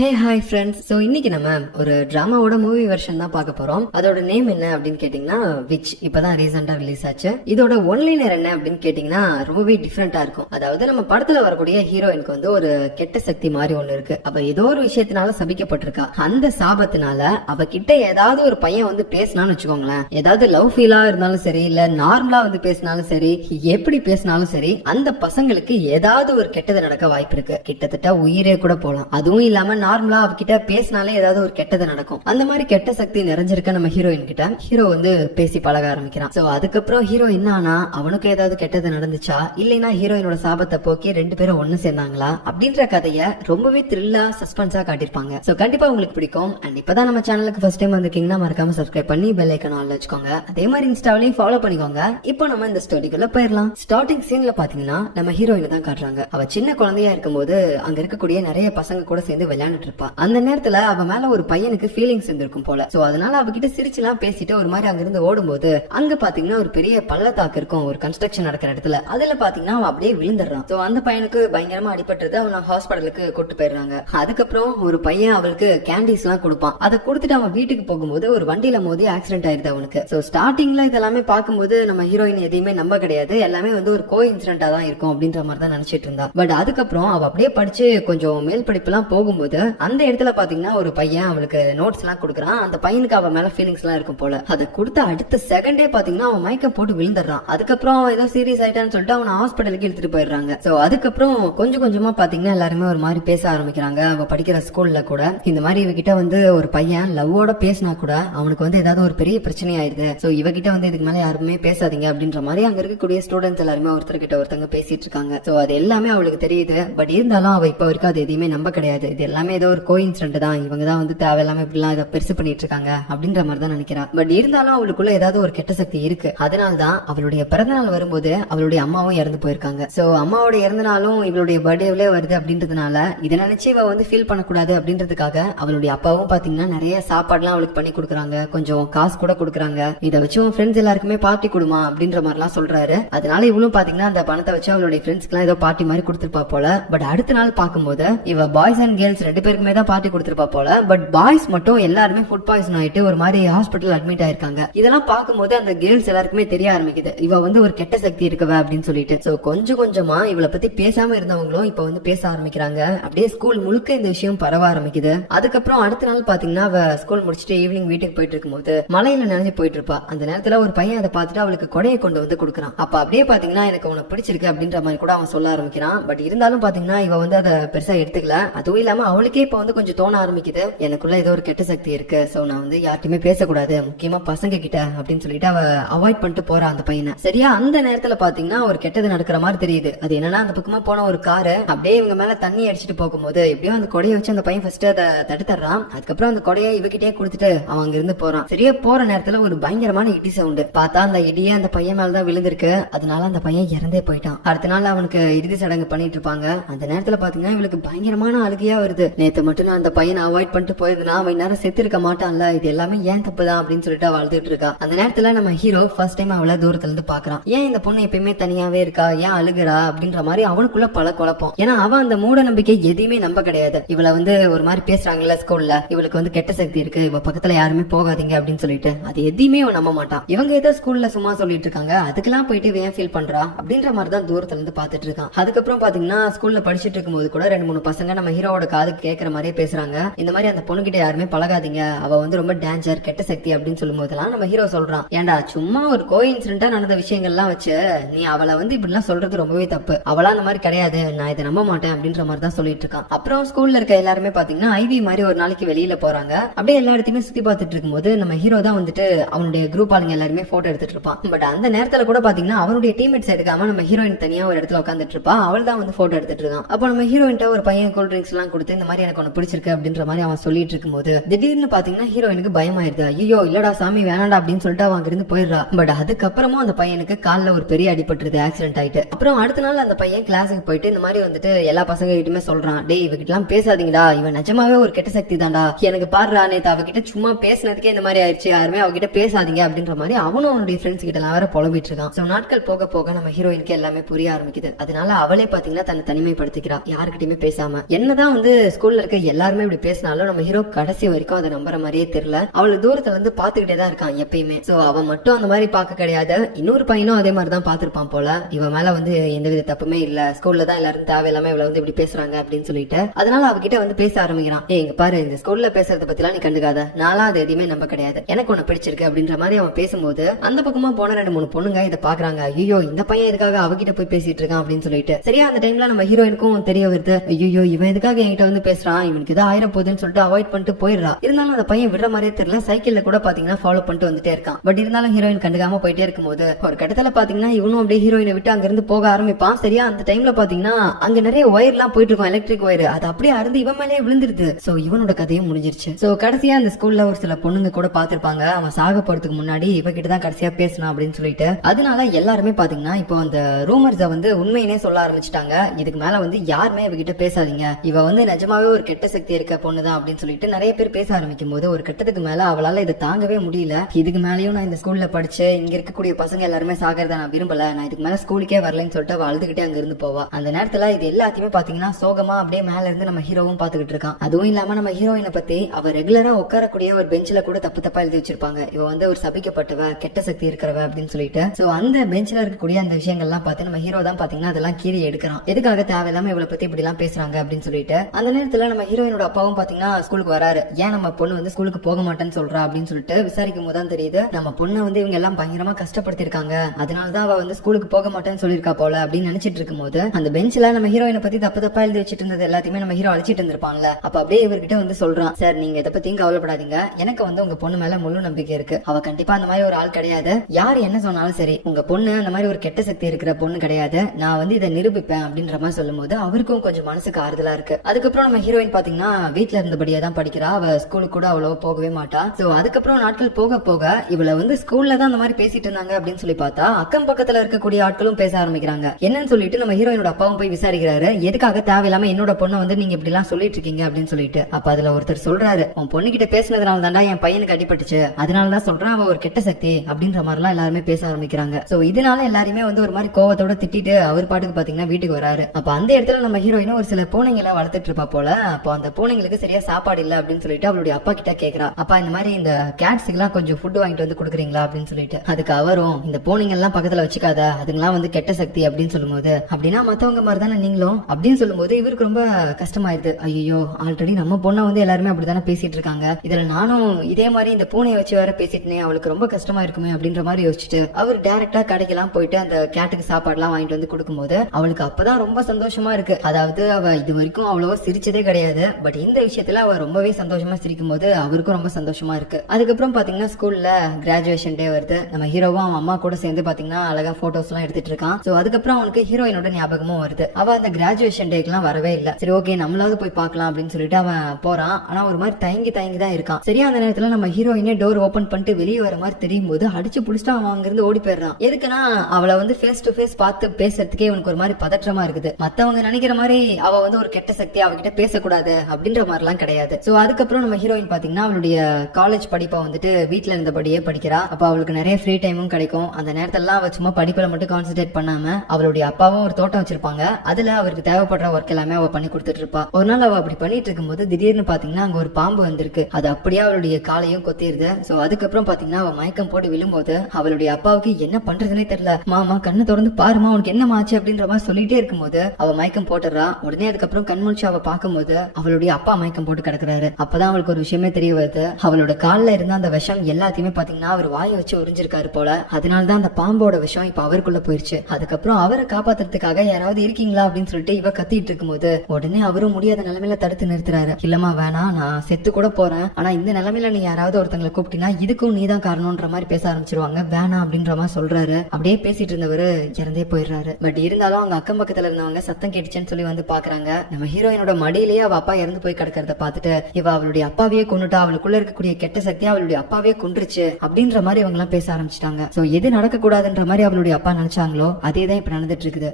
Hey hi friends. So இன்னைக்கு நம்ம ஒரு டிராமாவோட மூவி வெர்ஷன் தான் பார்க்க போறோம். அதோட நேம் என்ன அப்படின்னு கேட்டீங்கன்னா விச். இப்பதான் ரீசெண்டா ரிலீஸ் ஆச்சு. இதோட ஒன்லைனர் என்ன அப்படின்னு கேட்டீங்கன்னா ரொம்பவே டிஃப்ரெண்டா இருக்கும். அதாவது நம்ம படத்துல வரக்கூடிய ஹீரோயினுக்கு வந்து ஒரு கெட்ட சக்தி மாதிரி ஒண்ணு இருக்கு. அவ ஏதோ ஒரு விஷயத்தினால சபிக்கப்பட்டிருக்கா. அந்த சாபத்தினால அவ கிட்ட ஏதாவது ஒரு பையன் வந்து பேசினான்னு வச்சுக்கோங்களேன், ஏதாவது லவ் ஃபீலா இருந்தாலும் சரி, இல்ல நார்மலா வந்து பேசினாலும் சரி, எப்படி பேசினாலும் சரி, அந்த பசங்களுக்கு ஏதாவது ஒரு கெட்டது நடக்க வாய்ப்பு இருக்கு. கிட்டத்தட்ட உயிரே கூட போலாம். அதுவும் இல்லாம நார்மலா அவகிட்ட பேசினாலே ஏதாவது ஒரு கெட்டது நடக்கும். அந்த மாதிரி கெட்ட சக்தி நிறைஞ்சிருக்க நம்ம ஹீரோயின் கிட்ட ஹீரோ வந்து பேசி பழக ஆரம்பிக்கிறான். சோ அதுக்கப்புறம் ஹீரோ என்ன ஆனா அவனுக்கு ஏதாவது கெட்டது நடந்துச்சா, இல்லைன்னா ஹீரோயினோட சாபத்தை போக்கி ரெண்டு பேரும் ஒண்ணு சேர்ந்தாங்களா அப்படின்ற கதைய ரொம்பவே த்ரில்லா சஸ்பென்ஸா காட்டிருப்பாங்க. சோ கண்டிப்பா உங்களுக்கு பிடிக்கும். அண்ட் இப்பதான் நம்ம சேனலுக்கு ஃபர்ஸ்ட் டைம் வந்திருக்கீங்கன்னா மறக்காம சப்ஸ்கிரைப் பண்ணி பெல் ஐகான் ஆல்ல வச்சுக்கோங்க. அதே மாதிரி இன்ஸ்டாவிலையும் ஃபாலோ பண்ணிக்கோங்க. இப்போ நம்ம இந்த ஸ்டோரிக்குள்ள போயிடலாம். ஸ்டார்டிங் சீன்ல பாத்தீங்கன்னா நம்ம ஹீரோயினை தான் காட்டுறாங்க. அவ சின்ன குழந்தையா இருக்கும்போது அங்க இருக்கக்கூடிய நிறைய பசங்க கூட சேர்ந்து விளையாண்டுட்டு இருப்பா. அந்த நேரத்துல அவ மேல ஒரு பையனுக்கு ஃபீலிங்ஸ் இருந்திருக்கும் போல. சோ அதனால அவகிட்ட சிரிச்சுலாம் பேசிட்டு ஒரு மாதிரி அங்கிருந்து ஓடும்போது அங்க பாத்தீங்கன்னா ஒரு பெரிய பள்ளத்தாக்கு இருக்கும், ஒரு கன்ஸ்ட்ரக்ஷன் நடக்கிற இடத்துல. அதுல பாத்தீங்கன்னா அவன் அப்படியே விழுந்துடுறான். சோ அந்த பையனுக்கு பயங்கரமா அடிபட்டுறது. அவனை ஹாஸ்பிட்டலுக்கு கூட்டு போயிடுறாங்க. அதுக்கப்புறம் ஒரு பையன் அவளுக்கு கேண்டீஸ் எல்லாம் கொடுப்பான். அதை கொடுத்துட்டு அவன் வீட்டுக்கு போகும்போது ஒரு வண்டியில மோதி ஆக்சிடென்ட் ஆயிருது அவனுக்கு. சோ ஸ்டார்டிங்ல இதெல்லாமே பார்க்கும்போது நம்ம ஹீரோயின் எதையுமே நம்ப கிடையாது. எல்லாமே வந்து ஒரு கோ இன்சிடென்டா தான் இருக்கும் அப்படின்ற மாதிரி தான் நினைச்சிட்டு இருந்தா. பட் அதுக்கப்புறம் அவ அப்படியே படிச்சு கொஞ்சம் மேல் படிப்பு எல்லாம் போகும்போது அந்த இடத்துல பாத்தீங்கன்னா ஒரு பையன் அவளுக்கு நோட்ஸ் எல்லாம் கொடுக்குறான். அந்த பையனுக்கு அவன் மேல ஃபீலிங்ஸ் எல்லாம் இருக்கும் போல. அதை கொடுத்த அடுத்த செகண்டே பாத்தீங்கன்னா அவன் மயக்கம் போட்டு விழுந்துடுறான். அதுக்கப்புறம் ஏதோ சீரியஸ் ஆயிட்டான்னு சொல்லிட்டு அவனை ஹாஸ்பிட்டலுக்கு எடுத்துட்டு போயிடுறாங்க. சோ அதுக்கப்புறம் கொஞ்சம் கொஞ்சமா பாத்தீங்கன்னா எல்லாருமே ஒரு மாதிரி பேச ஆரம்பிக்கிறாங்க. அவ படிக்கிற ஸ்கூல்ல கூட இந்த மாதிரி இவகிட்ட வந்து ஒரு பையன் லவ்வோட பேசினா கூட அவனுக்கு வந்து ஏதாவது ஒரு பெரிய பிரச்சனை ஆயிடுது. சோ இவகிட்ட வந்து இதுக்கு மேல யாருமே பேசாதீங்க அப்படின்ற மாதிரி அங்க இருக்கக்கூடிய ஸ்டூடெண்ட்ஸ் எல்லாருமே ஒருத்தர்கிட்ட ஒருத்தங்க பேசிட்டு இருக்காங்க. சோ அது எல்லாமே அவளுக்கு தெரியுது. பட் இருந்தாலும் அவ இப்ப வரைக்கும் அது எதையுமே நம்ப கிடையாது. இது எல்லாமே ஏதோ ஒரு கோயின்சிடென்ட் தான், இவங்க தான் வந்து தேவையில்லாம இப்படிலாம் இதை பெருசு பண்ணிட்டு இருக்காங்க அப்படின்ற மாதிரி தான் நினைக்கிறா. பட் இருந்தாலும் அவளுக்குள்ள ஏதாவது ஒரு கெட்ட சக்தி இருக்கு. அதனால்தான் அவளுடைய பிறந்த நாள் வரும்போது அவளுடைய அம்மாவும் இறந்து போயிருக்காங்க. சோ அம்மாவோட இறந்த நாளும் இவளுடைய பர்த்டேவிலே வருது அப்படின்றதுனால இதை நினைச்சு இவ வந்து ஃபீல் பண்ணக்கூடாது அப்படின்றதுக்காக அவளுடைய அப்பாவும் பாத்தீங்கன்னா நிறைய சாப்பாடுலாம் அவளுக்கு பண்ணி கொடுக்குறாங்க. கொஞ்சம் காசு கூட கொடுக்குறாங்க. இதை வச்சு உன் ஃப்ரெண்ட்ஸ் எல்லாருக்குமே பார்ட்டி கொடுமா அப்படின்ற மாதிரி எல்லாம் சொல்றாரு. அதனால இவளும் பாத்தீங்கன்னா அந்த பணத்தை வச்சு அவளுடைய ஃப்ரெண்ட்ஸ்க்கு எல்லாம் ஏதோ பார்ட்டி மாதிரி கொடுத்துருப்பா போல. பட் அடுத்த நாள் பார்க்கும்போது இவ பாய்ஸ் அண்ட் கேர்ள்ஸ் ரெண்டு பேருக்குமே தான் பார்ட்டி கொடுத்துருப்பா போல. பட் பாய்ஸ் மட்டும் எல்லாருமே ஃபுட் பாய்சன் ஆயிட்டு ஒரு மாதிரி ஹாஸ்பிட்டல் அட்மிட் ஆயிருக்காங்க. இதெல்லாம் பார்க்கும்போது அந்த கேர்ள்ஸ் எல்லாருக்குமே தெரிய ஆரம்பிக்குது இவ வந்து ஒரு கெட்ட சக்தி இருக்கவ அப்படின்னு சொல்லிட்டு. சோ கொஞ்சம் கொஞ்சமா இவளை பத்தி பேசாம இருந்தவங்களும் இப்ப வந்து பேச ஆரம்பிக்கிறாங்க. அப்படியே ஸ்கூல் முழுக்க இந்த விஷயம் பரவ ஆரம்பிக்குது. அதுக்கப்புறம் அடுத்த நாள் பாத்தீங்கன்னா அவ ஸ்கூல் முடிச்சுட்டு ஈவினிங் வீட்டுக்கு போயிட்டு இருக்கும்போது மலையில நினைஞ்சு போயிட்டு இருப்பா. அந்த நேரத்துல ஒரு பையன் அதை பார்த்துட்டு அவளுக்கு கொடையை கொண்டு வந்து கொடுக்குறான். அப்ப அப்படியே பாத்தீங்கன்னா எனக்கு உனக்கு பிடிச்சிருக்கு அப்படின்ற மாதிரி கூட அவன் சொல்ல ஆரம்பிக்கிறான். பட் இருந்தாலும் பாத்தீங்கன்னா இவ வந்து அதை பெருசா எடுத்துக்கல. அதுவும் இல்லாம அவளுக்கே இப்ப வந்து கொஞ்சம் தோண ஆரம்பிக்குது எனக்குள்ள ஏதோ ஒரு கெட்ட சக்தி இருக்கு. சோ நான் வந்து யார்ட்டுமே பேசக்கூடாது, முக்கியமா பசங்க கிட்ட அப்படின்னு சொல்லிட்டு அவ அவாய்ட் பண்ணிட்டு போறா அந்த பையனை. சரியா அந்த நேரத்துல பாத்தீங்கன்னா ஒரு கெட்டது நடக்கிற மாதிரி தெரியுது. அது என்னன்னா அந்த பக்கமா போன ஒரு காரு அப்படியே இவங்க மேல தண்ணி அடிச்சுட்டு போகும்போது எப்படியோ அந்த கொடையை வச்சு அந்த பையன் ஃபர்ஸ்ட் அதை தடுத்துறான். அதுக்கப்புறம் அந்த கொடையை இவகிட்டே கொடுத்துட்டு அவன் அங்க இருந்து போறான். சரியா போற நேரத்துல ஒரு பயங்கரமான இடி சவுண்ட். பார்த்தா அந்த இடியே அந்த பையன் மேலதான் விழுந்திருக்கு. அதனால அந்த பையன் இறந்தே போயிட்டான். அடுத்த நாள் அவனுக்கு இறுதி சடங்கு பண்ணிட்டு இருப்பாங்க. அந்த நேரத்துல பாத்தீங்கன்னா இவளுக்கு பயங்கரமான அழுகையா வருது. நேத்து மட்டும் நான் அந்த பையனை அவாய்ட் பண்ணிட்டு போயிருந்தா அவன் நேரம் செத்து இருக்க மாட்டான்ல, இது எல்லாமே ஏன் தப்புதான் அப்படின்னு சொல்லிட்டு அவள் அழுதுட்டு இருக்கா. அந்த நேரத்துல நம்ம ஹீரோ ஃபர்ஸ்ட் டைம் அவளை தூரத்துல இருந்து பாக்குறான். ஏன் இந்த பொண்ணு எப்பயுமே தனியாவே இருக்கா, ஏன் அழுகுறா அப்படின்ற மாதிரி அவனுக்குள்ள பல குழப்பம். ஏன்னா அவன் அந்த மூட நம்பிக்கை எதையுமே நம்ப கிடையாது. இவளை வந்து ஒரு மாதிரி பேசுறாங்கல்ல ஸ்கூல்ல, இவளுக்கு வந்து கெட்ட சக்தி இருக்கு, இவ பக்கத்துல யாருமே போகாதீங்க அப்படின்னு சொல்லிட்டு அது எதையுமே அவன் நம்ப மாட்டான். இவங்க ஏதோ ஸ்கூல்ல சும்மா சொல்லிட்டு இருக்காங்க, அதுக்கெல்லாம் போயிட்டு ஏன் ஃபீல் பண்றா அப்படின்ற மாதிரி தான் தூரத்துல இருந்து பாத்துட்டு இருக்கான். அதுக்கப்புறம் பாத்தீங்கன்னா ஸ்கூல்ல படிச்சுட்டு இருக்கும்போது கூட 2-3 பசங்க நம்ம ஹீரோவோட காதுக்கு கேட்கற மாதிரியே பேசுறாங்க. இந்த மாதிரி அந்த பொண்ணுகிட்ட யாருமே பழகாதீங்க, அவ வந்து ரொம்ப டேஞ்சர், கெட்ட சக்தி அப்படின்னு சொல்லும் போதெல்லாம் நம்ம ஹீரோ சொல்றான், ஏன்டா சும்மா ஒரு கோயின்சிடென்ட்டா நடந்த விஷயங்கள்லாம் வச்சு நீ அவளை வந்து இப்படிலாம் சொல்றது ரொம்பவே தப்பு, அவளா அந்த மாதிரி கிடையாது, நான் இதை நம்ப மாட்டேன் அப்படின்ற மாதிரி தான் சொல்லிட்டு இருக்கான். அப்புறம் ஸ்கூல்ல இருக்க எல்லாருமே பாத்தீங்கன்னா ஐவி மாதிரி ஒரு நாளைக்கு வெளியில போறாங்க. அப்படியே எல்லா இடத்தையுமே சுத்தி பார்த்துட்டு இருக்கும்போது நம்ம ஹீரோ தான் வந்துட்டு அவனுடைய குரூப் ஆளுங்க எல்லாருமே போட்டோ எடுத்துட்டு இருப்பான். பட் அந்த நேரத்துல கூட பாத்தீங்கன்னா அவனுடைய டீம்மேட்ஸ் எடுக்காம நம்ம ஹீரோயின் தனியா ஒரு இடத்துல உட்காந்துட்டு இருப்பா. அவள் தான் வந்து போட்டோ எடுத்துட்டு இருக்கான். அப்ப நம்ம ஹீரோயின்ட்ட ஒரு பையன் கூல் ட்ரிங்க்ஸ் எல்லாம் கொடுத்து இந்த மாதிரி எனக்கு ஒன்னு பிடிச்சிருக்கு அப்படின்ற மாதிரி அவன் சொல்லிட்டு இருக்கும்போது திடீர்னு பாத்தீங்கன்னா ஹீரோயினுக்கு பயமாயிருது. ஐயோ இல்லடா சாமி வேணாண்டா அப்படின்னு சொல்லிட்டு அவன் அங்கிருந்து போயிடுறா. பட் அதுக்கப்புறமும் அந்த பையனுக்கு காலில் ஒரு பெரிய அடிபட்டுருது, ஆக்சிடென்ட் ஆயிட்டு. அப்புறம் அடுத்த நாள் அந்த பையன் கிளாஸுக்கு போயிட்டு இந்த மாதிரி வந்துட்டு எல்லா பசங்க கிட்டயுமே சொல்றான், டேய் இவகிட்ட எல்லாம் பேசாதீங்கடா, இவன் நிஜமாவே ஒரு கெட்ட சக்தி தான்டா, எனக்கு பாடுறா நேத்து அவகிட்ட சும்மா பேசினதுக்கே இந்த மாதிரி ஆயிடுச்சு, யாருமே அவகிட்ட பேசாதீங்க அப்படின்ற மாதிரி அவனும் அவனுடைய ஃப்ரெண்ட்ஸ் கிட்ட எல்லாம் வேற புலம்பிட்டு இருக்கான். சோ நாட்கள் போக போக நம்ம ஹீரோயினுக்கு எல்லாமே புரிய ஆரம்பிக்குது. அதனால அவளே பாத்தீங்கன்னா தன்னை தனிமைப்படுத்திக்கிறா, யாருக்கிட்டயுமே பேசாம. என்னதான் வந்து ஸ்கூல் ஸ்கூல்ல இருக்க எல்லாருமே இப்படி பேசினாலும் நம்ம ஹீரோ கடைசி வரைக்கும் அதை நம்புற மாதிரியே தெரியல. அவளை தூரத்துல இருந்து பாத்துக்கிட்டே தான் இருக்கான் எப்பயுமே. சோ அவன் மட்டும் அந்த மாதிரி பாக்க கிடையாது, இன்னொரு பையனும் அதே மாதிரிதான் பாத்துருப்பான் போல. இவன் மேல வந்து எந்தவித தப்புமே இல்ல, ஸ்கூல்ல தான் எல்லாரும் தேவையில்லாம இவளை வந்து இப்படி பேசுறாங்க அப்படின்னு சொல்லிட்டு அதனால அவகிட்ட வந்து பேச ஆரம்பிக்கிறான். இங்க பாரு, இந்த ஸ்கூல்ல பேசுறத பத்தி எல்லாம் நீ கண்டுக்காத, நாளா அது எதுவுமே நம்ப கிடையாது, எனக்கு உன்னை பிடிச்சிருக்கு அப்படின்ற மாதிரி அவன் பேசும்போது அந்த பக்கமா போன 2-3 பொண்ணுங்க இதை பாக்குறாங்க. ஐயோ, இந்த பையன் எதுக்காக அவகிட்ட போய் பேசிட்டு இருக்கான் அப்படின்னு சொல்லிட்டு. சரியா அந்த டைம்ல நம்ம ஹீரோயினுக்கும் தெரிய வருது, ஐயோ இவன் எதுக்காக என்கிட்ட வந்து பேசுறான், இவனுக்கு ஏதோ ஆயிரம் போகுதுன்னு சொல்லிட்டு அவாய்ட் பண்ணிட்டு போயிடுறா. இருந்தாலும் அந்த பையன் விடுற மாதிரியே தெரியல, சைக்கிள்ல கூட பாத்தீங்கன்னா ஃபாலோ பண்ணிட்டு வந்துட்டே இருக்கான். பட் இருந்தாலும் ஹீரோயின் கண்டுக்காம போயிட்டே இருக்கும்போது ஒரு கட்டத்துல பாத்தீங்கன்னா இவனும் அப்படியே ஹீரோயினை விட்டு அங்க இருந்து போக ஆரம்பிப்பான். சரியா அந்த டைம்ல பாத்தீங்கன்னா அங்க நிறைய ஒயர் எல்லாம் போயிட்டு இருக்கும், எலக்ட்ரிக் ஒயர், அது அப்படியே அருந்து இவன் மேலேயே விழுந்துருது. சோ இவனோட கதையும் முடிஞ்சிருச்சு. சோ கடைசியா அந்த ஸ்கூல்ல ஒரு சில பொண்ணுங்க கூட பாத்திருப்பாங்க, அவன் சாக போறதுக்கு முன்னாடி இவகிட்ட தான் கடைசியா பேசணும் அப்படின்னு சொல்லிட்டு. அதனால எல்லாருமே பாத்தீங்கன்னா இப்போ அந்த ரூமர்ஸ வந்து உண்மையினே சொல்ல ஆரம்பிச்சுட்டாங்க. இதுக்கு மேல வந்து யாருமே இவகிட்ட பேசாதீங்க, இவ வந்து நிஜமாவே ஒரு கெட்ட சக்தி இருக்க பொண்ணுதான் அப்படின்னு சொல்லிட்டு நிறைய பேர் பேச ஆரம்பிக்கும் போது ஒரு கட்டத்துக்கு மேல அவளால இதை தாங்கவே முடியல. இதுக்கு மேலயும் நான் இந்த ஸ்கூல்ல படிச்சு இங்க இருக்கக்கூடிய பசங்க எல்லாருமே சாகிறத நான் விரும்பல, நான் இதுக்கு மேல ஸ்கூலுக்கே வரலன்னு சொல்லிட்டு அவ அழுதுகிட்டே அங்க இருந்து போவா. அந்த நேரத்துல இது எல்லாத்தையுமே பாத்தீங்கன்னா சோகமா அப்படியே மேல இருந்து நம்ம ஹீரோவும் பாத்துக்கிட்டு இருக்கான். அதுவும் இல்லாம நம்ம ஹீரோயினை பத்தி அவ ரெகுலரா உட்காரக்கூடிய ஒரு பெஞ்சில கூட தப்பு தப்பா எழுதி வச்சிருப்பாங்க, இவ வந்து ஒரு சபிக்கப்பட்டவ, கெட்ட சக்தி இருக்கிறவ அப்படின்னு சொல்லிட்டு. சோ அந்த பெஞ்சில இருக்கக்கூடிய அந்த விஷயங்கள்லாம் பார்த்து நம்ம ஹீரோ தான் பாத்தீங்கன்னா அதெல்லாம் கீழே எடுக்கிறான். எதுக்காக தேவையில்லாம இவளை பத்தி இப்படி எல்லாம் பேசுறாங்க அப்படின்னு சொல்லிட்டு. அந்த நேரத்துல நம்ம ஹீரோயினோட அப்பாவும் பாத்தீங்கன்னா ஸ்கூலுக்கு வராரு. ஏன் நம்ம பொண்ணு வந்து ஸ்கூலுக்கு போக மாட்டேன்னு சொல்றா அப்படின்னு சொல்லிட்டு விசாரிக்கும் போது தான் தெரியுது, நம்ம பொண்ணை வந்து இவங்க எல்லாம் பயங்கரமா கஷ்டப்படுத்திருக்காங்க, அதனாலதான் அவ வந்து ஸ்கூலுக்கு போக மாட்டேன்னு சொல்லிருக்கா போல அப்படின்னு நினைச்சிட்டு இருக்கும் போது அந்த பெஞ்சில நம்ம ஹீரோயினை பத்தி தப்பு தப்பா எழுதி வச்சிட்டு இருந்தது எல்லாத்தையுமே நம்ம ஹீரோ அழிச்சிட்டு இருந்திருப்பான்ல. அப்ப அப்படியே இவர்கிட்ட வந்து சொல்றான், சார் நீங்க இதை பத்தியும் கவலைப்படாதீங்க, எனக்கு வந்து உங்க பொண்ணு மேல முழு நம்பிக்கை இருக்கு, அவ கண்டிப்பா அந்த மாதிரி ஒரு ஆள் கிடையாது, யார் என்ன சொன்னாலும் சரி, உங்க பொண்ணு அந்த மாதிரி ஒரு கெட்ட சக்தி இருக்கிற பொண்ணு கிடையாது, நான் வந்து இதை நிரூபிப்பேன் அப்படின்ற மாதிரி சொல்லும் போது அவருக்கும் கொஞ்சம் மனசுக்கு ஆறுதலா இருக்கு. அதுக்கப்புறம் நம்ம ஹீரோயின் பாத்தீங்கன்னா வீட்டுல இருந்தபடியா தான் படிக்கிறா, அவ ஸ்கூலுக்கு கூட அவ்வளவு போகவே மாட்டா. சோ அதுக்கப்புறம் நாட்கள் போக போக இவளை வந்து ஸ்கூல்ல தான் அந்த மாதிரி பேசிட்டு இருந்தாங்க அப்படின்னு சொல்லி பார்த்தா அக்கம் பக்கத்துல இருக்கக்கூடிய ஆட்களும் பேச ஆரம்பிக்கிறாங்க. என்னன்னு சொல்லிட்டு நம்ம ஹீரோயினோட அப்பாவும் போய் விசாரிக்கிறாரு, எதுக்காக தேவையில்லாம என்னோட பொண்ணை வந்து நீங்க இப்படி எல்லாம் சொல்லிட்டு இருக்கீங்க அப்படின்னு சொல்லிட்டு. அப்ப அதுல ஒருத்தர் சொல்றாரு, உன் பொண்ணு கிட்ட பேசினதுனால தாண்டா என் பையனுக்கு அடிபட்டுச்சு, அதனாலதான் சொல்றான் அவ ஒரு கெட்ட சக்தி அப்படின்ற மாதிரி எல்லாம் எல்லாருமே பேச ஆரம்பிக்கிறாங்க. சோ இதனால எல்லாருமே வந்து ஒரு மாதிரி கோவத்தோட திட்டிட்டு அவர் பாட்டுக்கு பாத்தீங்கன்னா வீட்டுக்கு வராரு. அப்ப அந்த இடத்துல நம்ம ஹீரோயினும் ஒரு சில பூனைங்களை வளர்த்துட்டு இருப்பா போல. அப்போ அந்த பூனைங்களுக்கு சரியா சாப்பாடு இல்ல அப்படின்னு சொல்லிட்டு அவளுடைய அப்பா கிட்ட கேக்குறா, அப்பா இந்த மாதிரி இந்த கேட்ஸுக்கு எல்லாம் கொஞ்சம் ஃபுட் வாங்கிட்டு வந்து கொடுக்குறீங்களா அப்படின்னு சொல்லிட்டு. அதுக்கு அவரும், இந்த பூனைங்க எல்லாம் பக்கத்துல வச்சுக்காத, அதுங்கெல்லாம் வந்து கெட்ட சக்தி அப்படின்னு சொல்லும் போது, அப்படின்னா மத்தவங்க மாதிரி தானே நீங்களும் அப்படின்னு சொல்லும் போது இவருக்கு ரொம்ப கஷ்டமாயிருது. ஐயோ, ஆல்ரெடி நம்ம பொண்ணை வந்து எல்லாருமே அப்படித்தானே பேசிட்டு இருக்காங்க, இதுல நானும் இதே மாதிரி இந்த பூனையை வச்சு வேற பேசிட்டேனே, அவளுக்கு ரொம்ப கஷ்டமா இருக்குமே அப்படின்ற மாதிரி யோசிச்சுட்டு அவர் டைரக்டா கடைக்கெல்லாம் போயிட்டு அந்த கேட்டுக்கு சாப்பாடு எல்லாம் வாங்கிட்டு வந்து கொடுக்கும்போது அவளுக்கு அப்பதான் ரொம்ப சந்தோஷமா இருக்கு. அதாவது அவ இது வரைக்கும் அவ்வளவா சிரிச்சதே கிடையாது, பட் இந்த விஷயத்துல அவ ரொம்பவே சந்தோஷமா சிரிக்கும் போது அவருக்கும் ரொம்ப சந்தோஷமா இருக்கு. அதுக்கப்புறம் பாத்தீங்கன்னா ஸ்கூல்ல கிராஜுவேஷன் டே வருது. நம்ம ஹீரோவும் அவன் அம்மா கூட சேர்ந்து பாத்தீங்கன்னா அழகா போட்டோஸ் எல்லாம் எடுத்துட்டு இருக்கான். சோ அதுக்கப்புறம் அவனுக்கு ஹீரோயினோட ஞாபகமும் வருது. அவ அந்த கிராஜுவேஷன் டேக்கு எல்லாம் வரவே இல்ல. சரி ஓகே, நம்மளாவது போய் பார்க்கலாம் அப்படின்னு சொல்லிட்டு அவன் போறான். ஆனா ஒரு மாதிரி தயங்கி தான் இருக்கான். சரியா அந்த நேரத்துல நம்ம ஹீரோயினே டோர் ஓபன் பண்ணிட்டு வெளியே வர மாதிரி தெரியும் போது அடிச்சு புடிச்சிட்டு அவன் அங்க இருந்து ஓடி போயிடுறான். எதுக்குன்னா அவளை வந்து ஃபேஸ் டு ஃபேஸ் பார்த்து பேசுறதுக்கே இவனுக்கு ஒரு மாதிரி பதற்றமா இருக்குது. மத்தவங்க நினைக்கிற மாதிரி அவ வந்து ஒரு கெட்ட சக்தி, அவகிட்ட பேசக்கூடாது அப்படின்ற மாதிரி எல்லாம் கிடையாது. சோ அதுக்கப்புறம் நம்ம ஹீரோயின் பாத்தீங்கன்னா அவளுடைய காலேஜ் படிப்பை வந்துட்டு வீட்டுல இருந்தபடியே படிக்கிறா. அப்ப அவளுக்கு நிறைய ஃப்ரீ டைமும் கிடைக்கும். அந்த நேரத்துல அவ சும்மா படிப்புல மட்டும் கான்சென்ட்ரேட் பண்ணாம அவளுடைய அப்பாவும் ஒரு தோட்டம் வச்சிருப்பாங்க, அதுல அவருக்கு தேவைப்படுற ஒர்க் எல்லாமே அவ பண்ணி கொடுத்துட்டு இருப்பா. ஒரு நாள் அவ அப்படி பண்ணிட்டு இருக்கும் போது திடீர்னு பாத்தீங்கன்னா அங்க ஒரு பாம்பு வந்திருக்கு. அது அப்படியே அவளுடைய காலையும் கொத்திருது. சோ அதுக்கப்புறம் பாத்தீங்கன்னா அவ மயக்கம் போட்டு விழும்போது அவளுடைய அப்பாவுக்கு என்ன பண்றதுன்னே தெரியல. மாமா கண்ணு திறந்து பாருமா, உனக்கு என்ன ஆச்சு அப்படின்ற மாதிரி சொல்லிட்டே இருக்கும்போது அவ மயக்கம் போட்டுறா. உடனே அதுக்கப்புறம் கண் முழிச்சு அவ பாக்கும்போது அவளுடைய அப்பா மயக்கம் போட்டு கிடக்குறாரு. அப்பதான் அவளுக்கு ஒரு விஷயமே தெரிய வருது, அவளோட கால்ல இருந்த அந்த விஷம் எல்லாத்தையுமே பாத்தீங்கன்னா அவர் வாயை வச்சு உறிஞ்சிருக்காரு போல. அதனாலதான் அந்த பாம்போட விஷம் இப்ப அவருக்குள்ள போயிருச்சு. அதுக்கப்புறம் அவரை காப்பாத்துறதுக்காக யாராவது இருக்கீங்களா அப்படின்னு சொல்லிட்டு இவ கத்திட்டு இருக்கும்போது உடனே அவரும் முடியாத நிலைமையில தடுத்து நிறுத்துறாரு. இல்லமா வேணாம், நான் செத்து கூட போறேன், ஆனா இந்த நிலைமையில நீ யாராவது ஒருத்தங்களை கூப்பிட்டீங்கன்னா இதுக்கும் நீதான் காரணம்ன்ற மாதிரி பேச ஆரம்பிச்சிருவாங்க. வேணாம் அப்படின்ற மாதிரி சொல்றாரு. அப்படியே பேசிட்டு இருந்தவரு இறந்தே போயிடுறாரு. பட் இருந்தாலும் அவங்க அக்கம் பக்கத்துல இருந்தவங்க சத்தம் கேட்டுச்சுன்னு சொல்லி வந்து பாக்குறாங்க. நம்ம ஹீரோயினோட மடியிலேயே அவ அப்பா இறந்து போய் கிடக்கிறத பாத்துட்டு இவ அவளுடைய அப்பாவையே கொண்டுட்டா, அவளுக்குள்ள இருக்கக்கூடிய கெட்ட சக்தி அவளுடைய அப்பாவே கொன்றுச்சு அப்படின்ற மாதிரி இவங்க எல்லாம் பேச ஆரம்பிச்சிட்டாங்க. சோ எது நடக்க கூடாதுன்ற மாதிரி அவளுடைய அப்பா நினைச்சாங்களோ அதேதான் இப்ப நடந்துட்டு இருக்குது.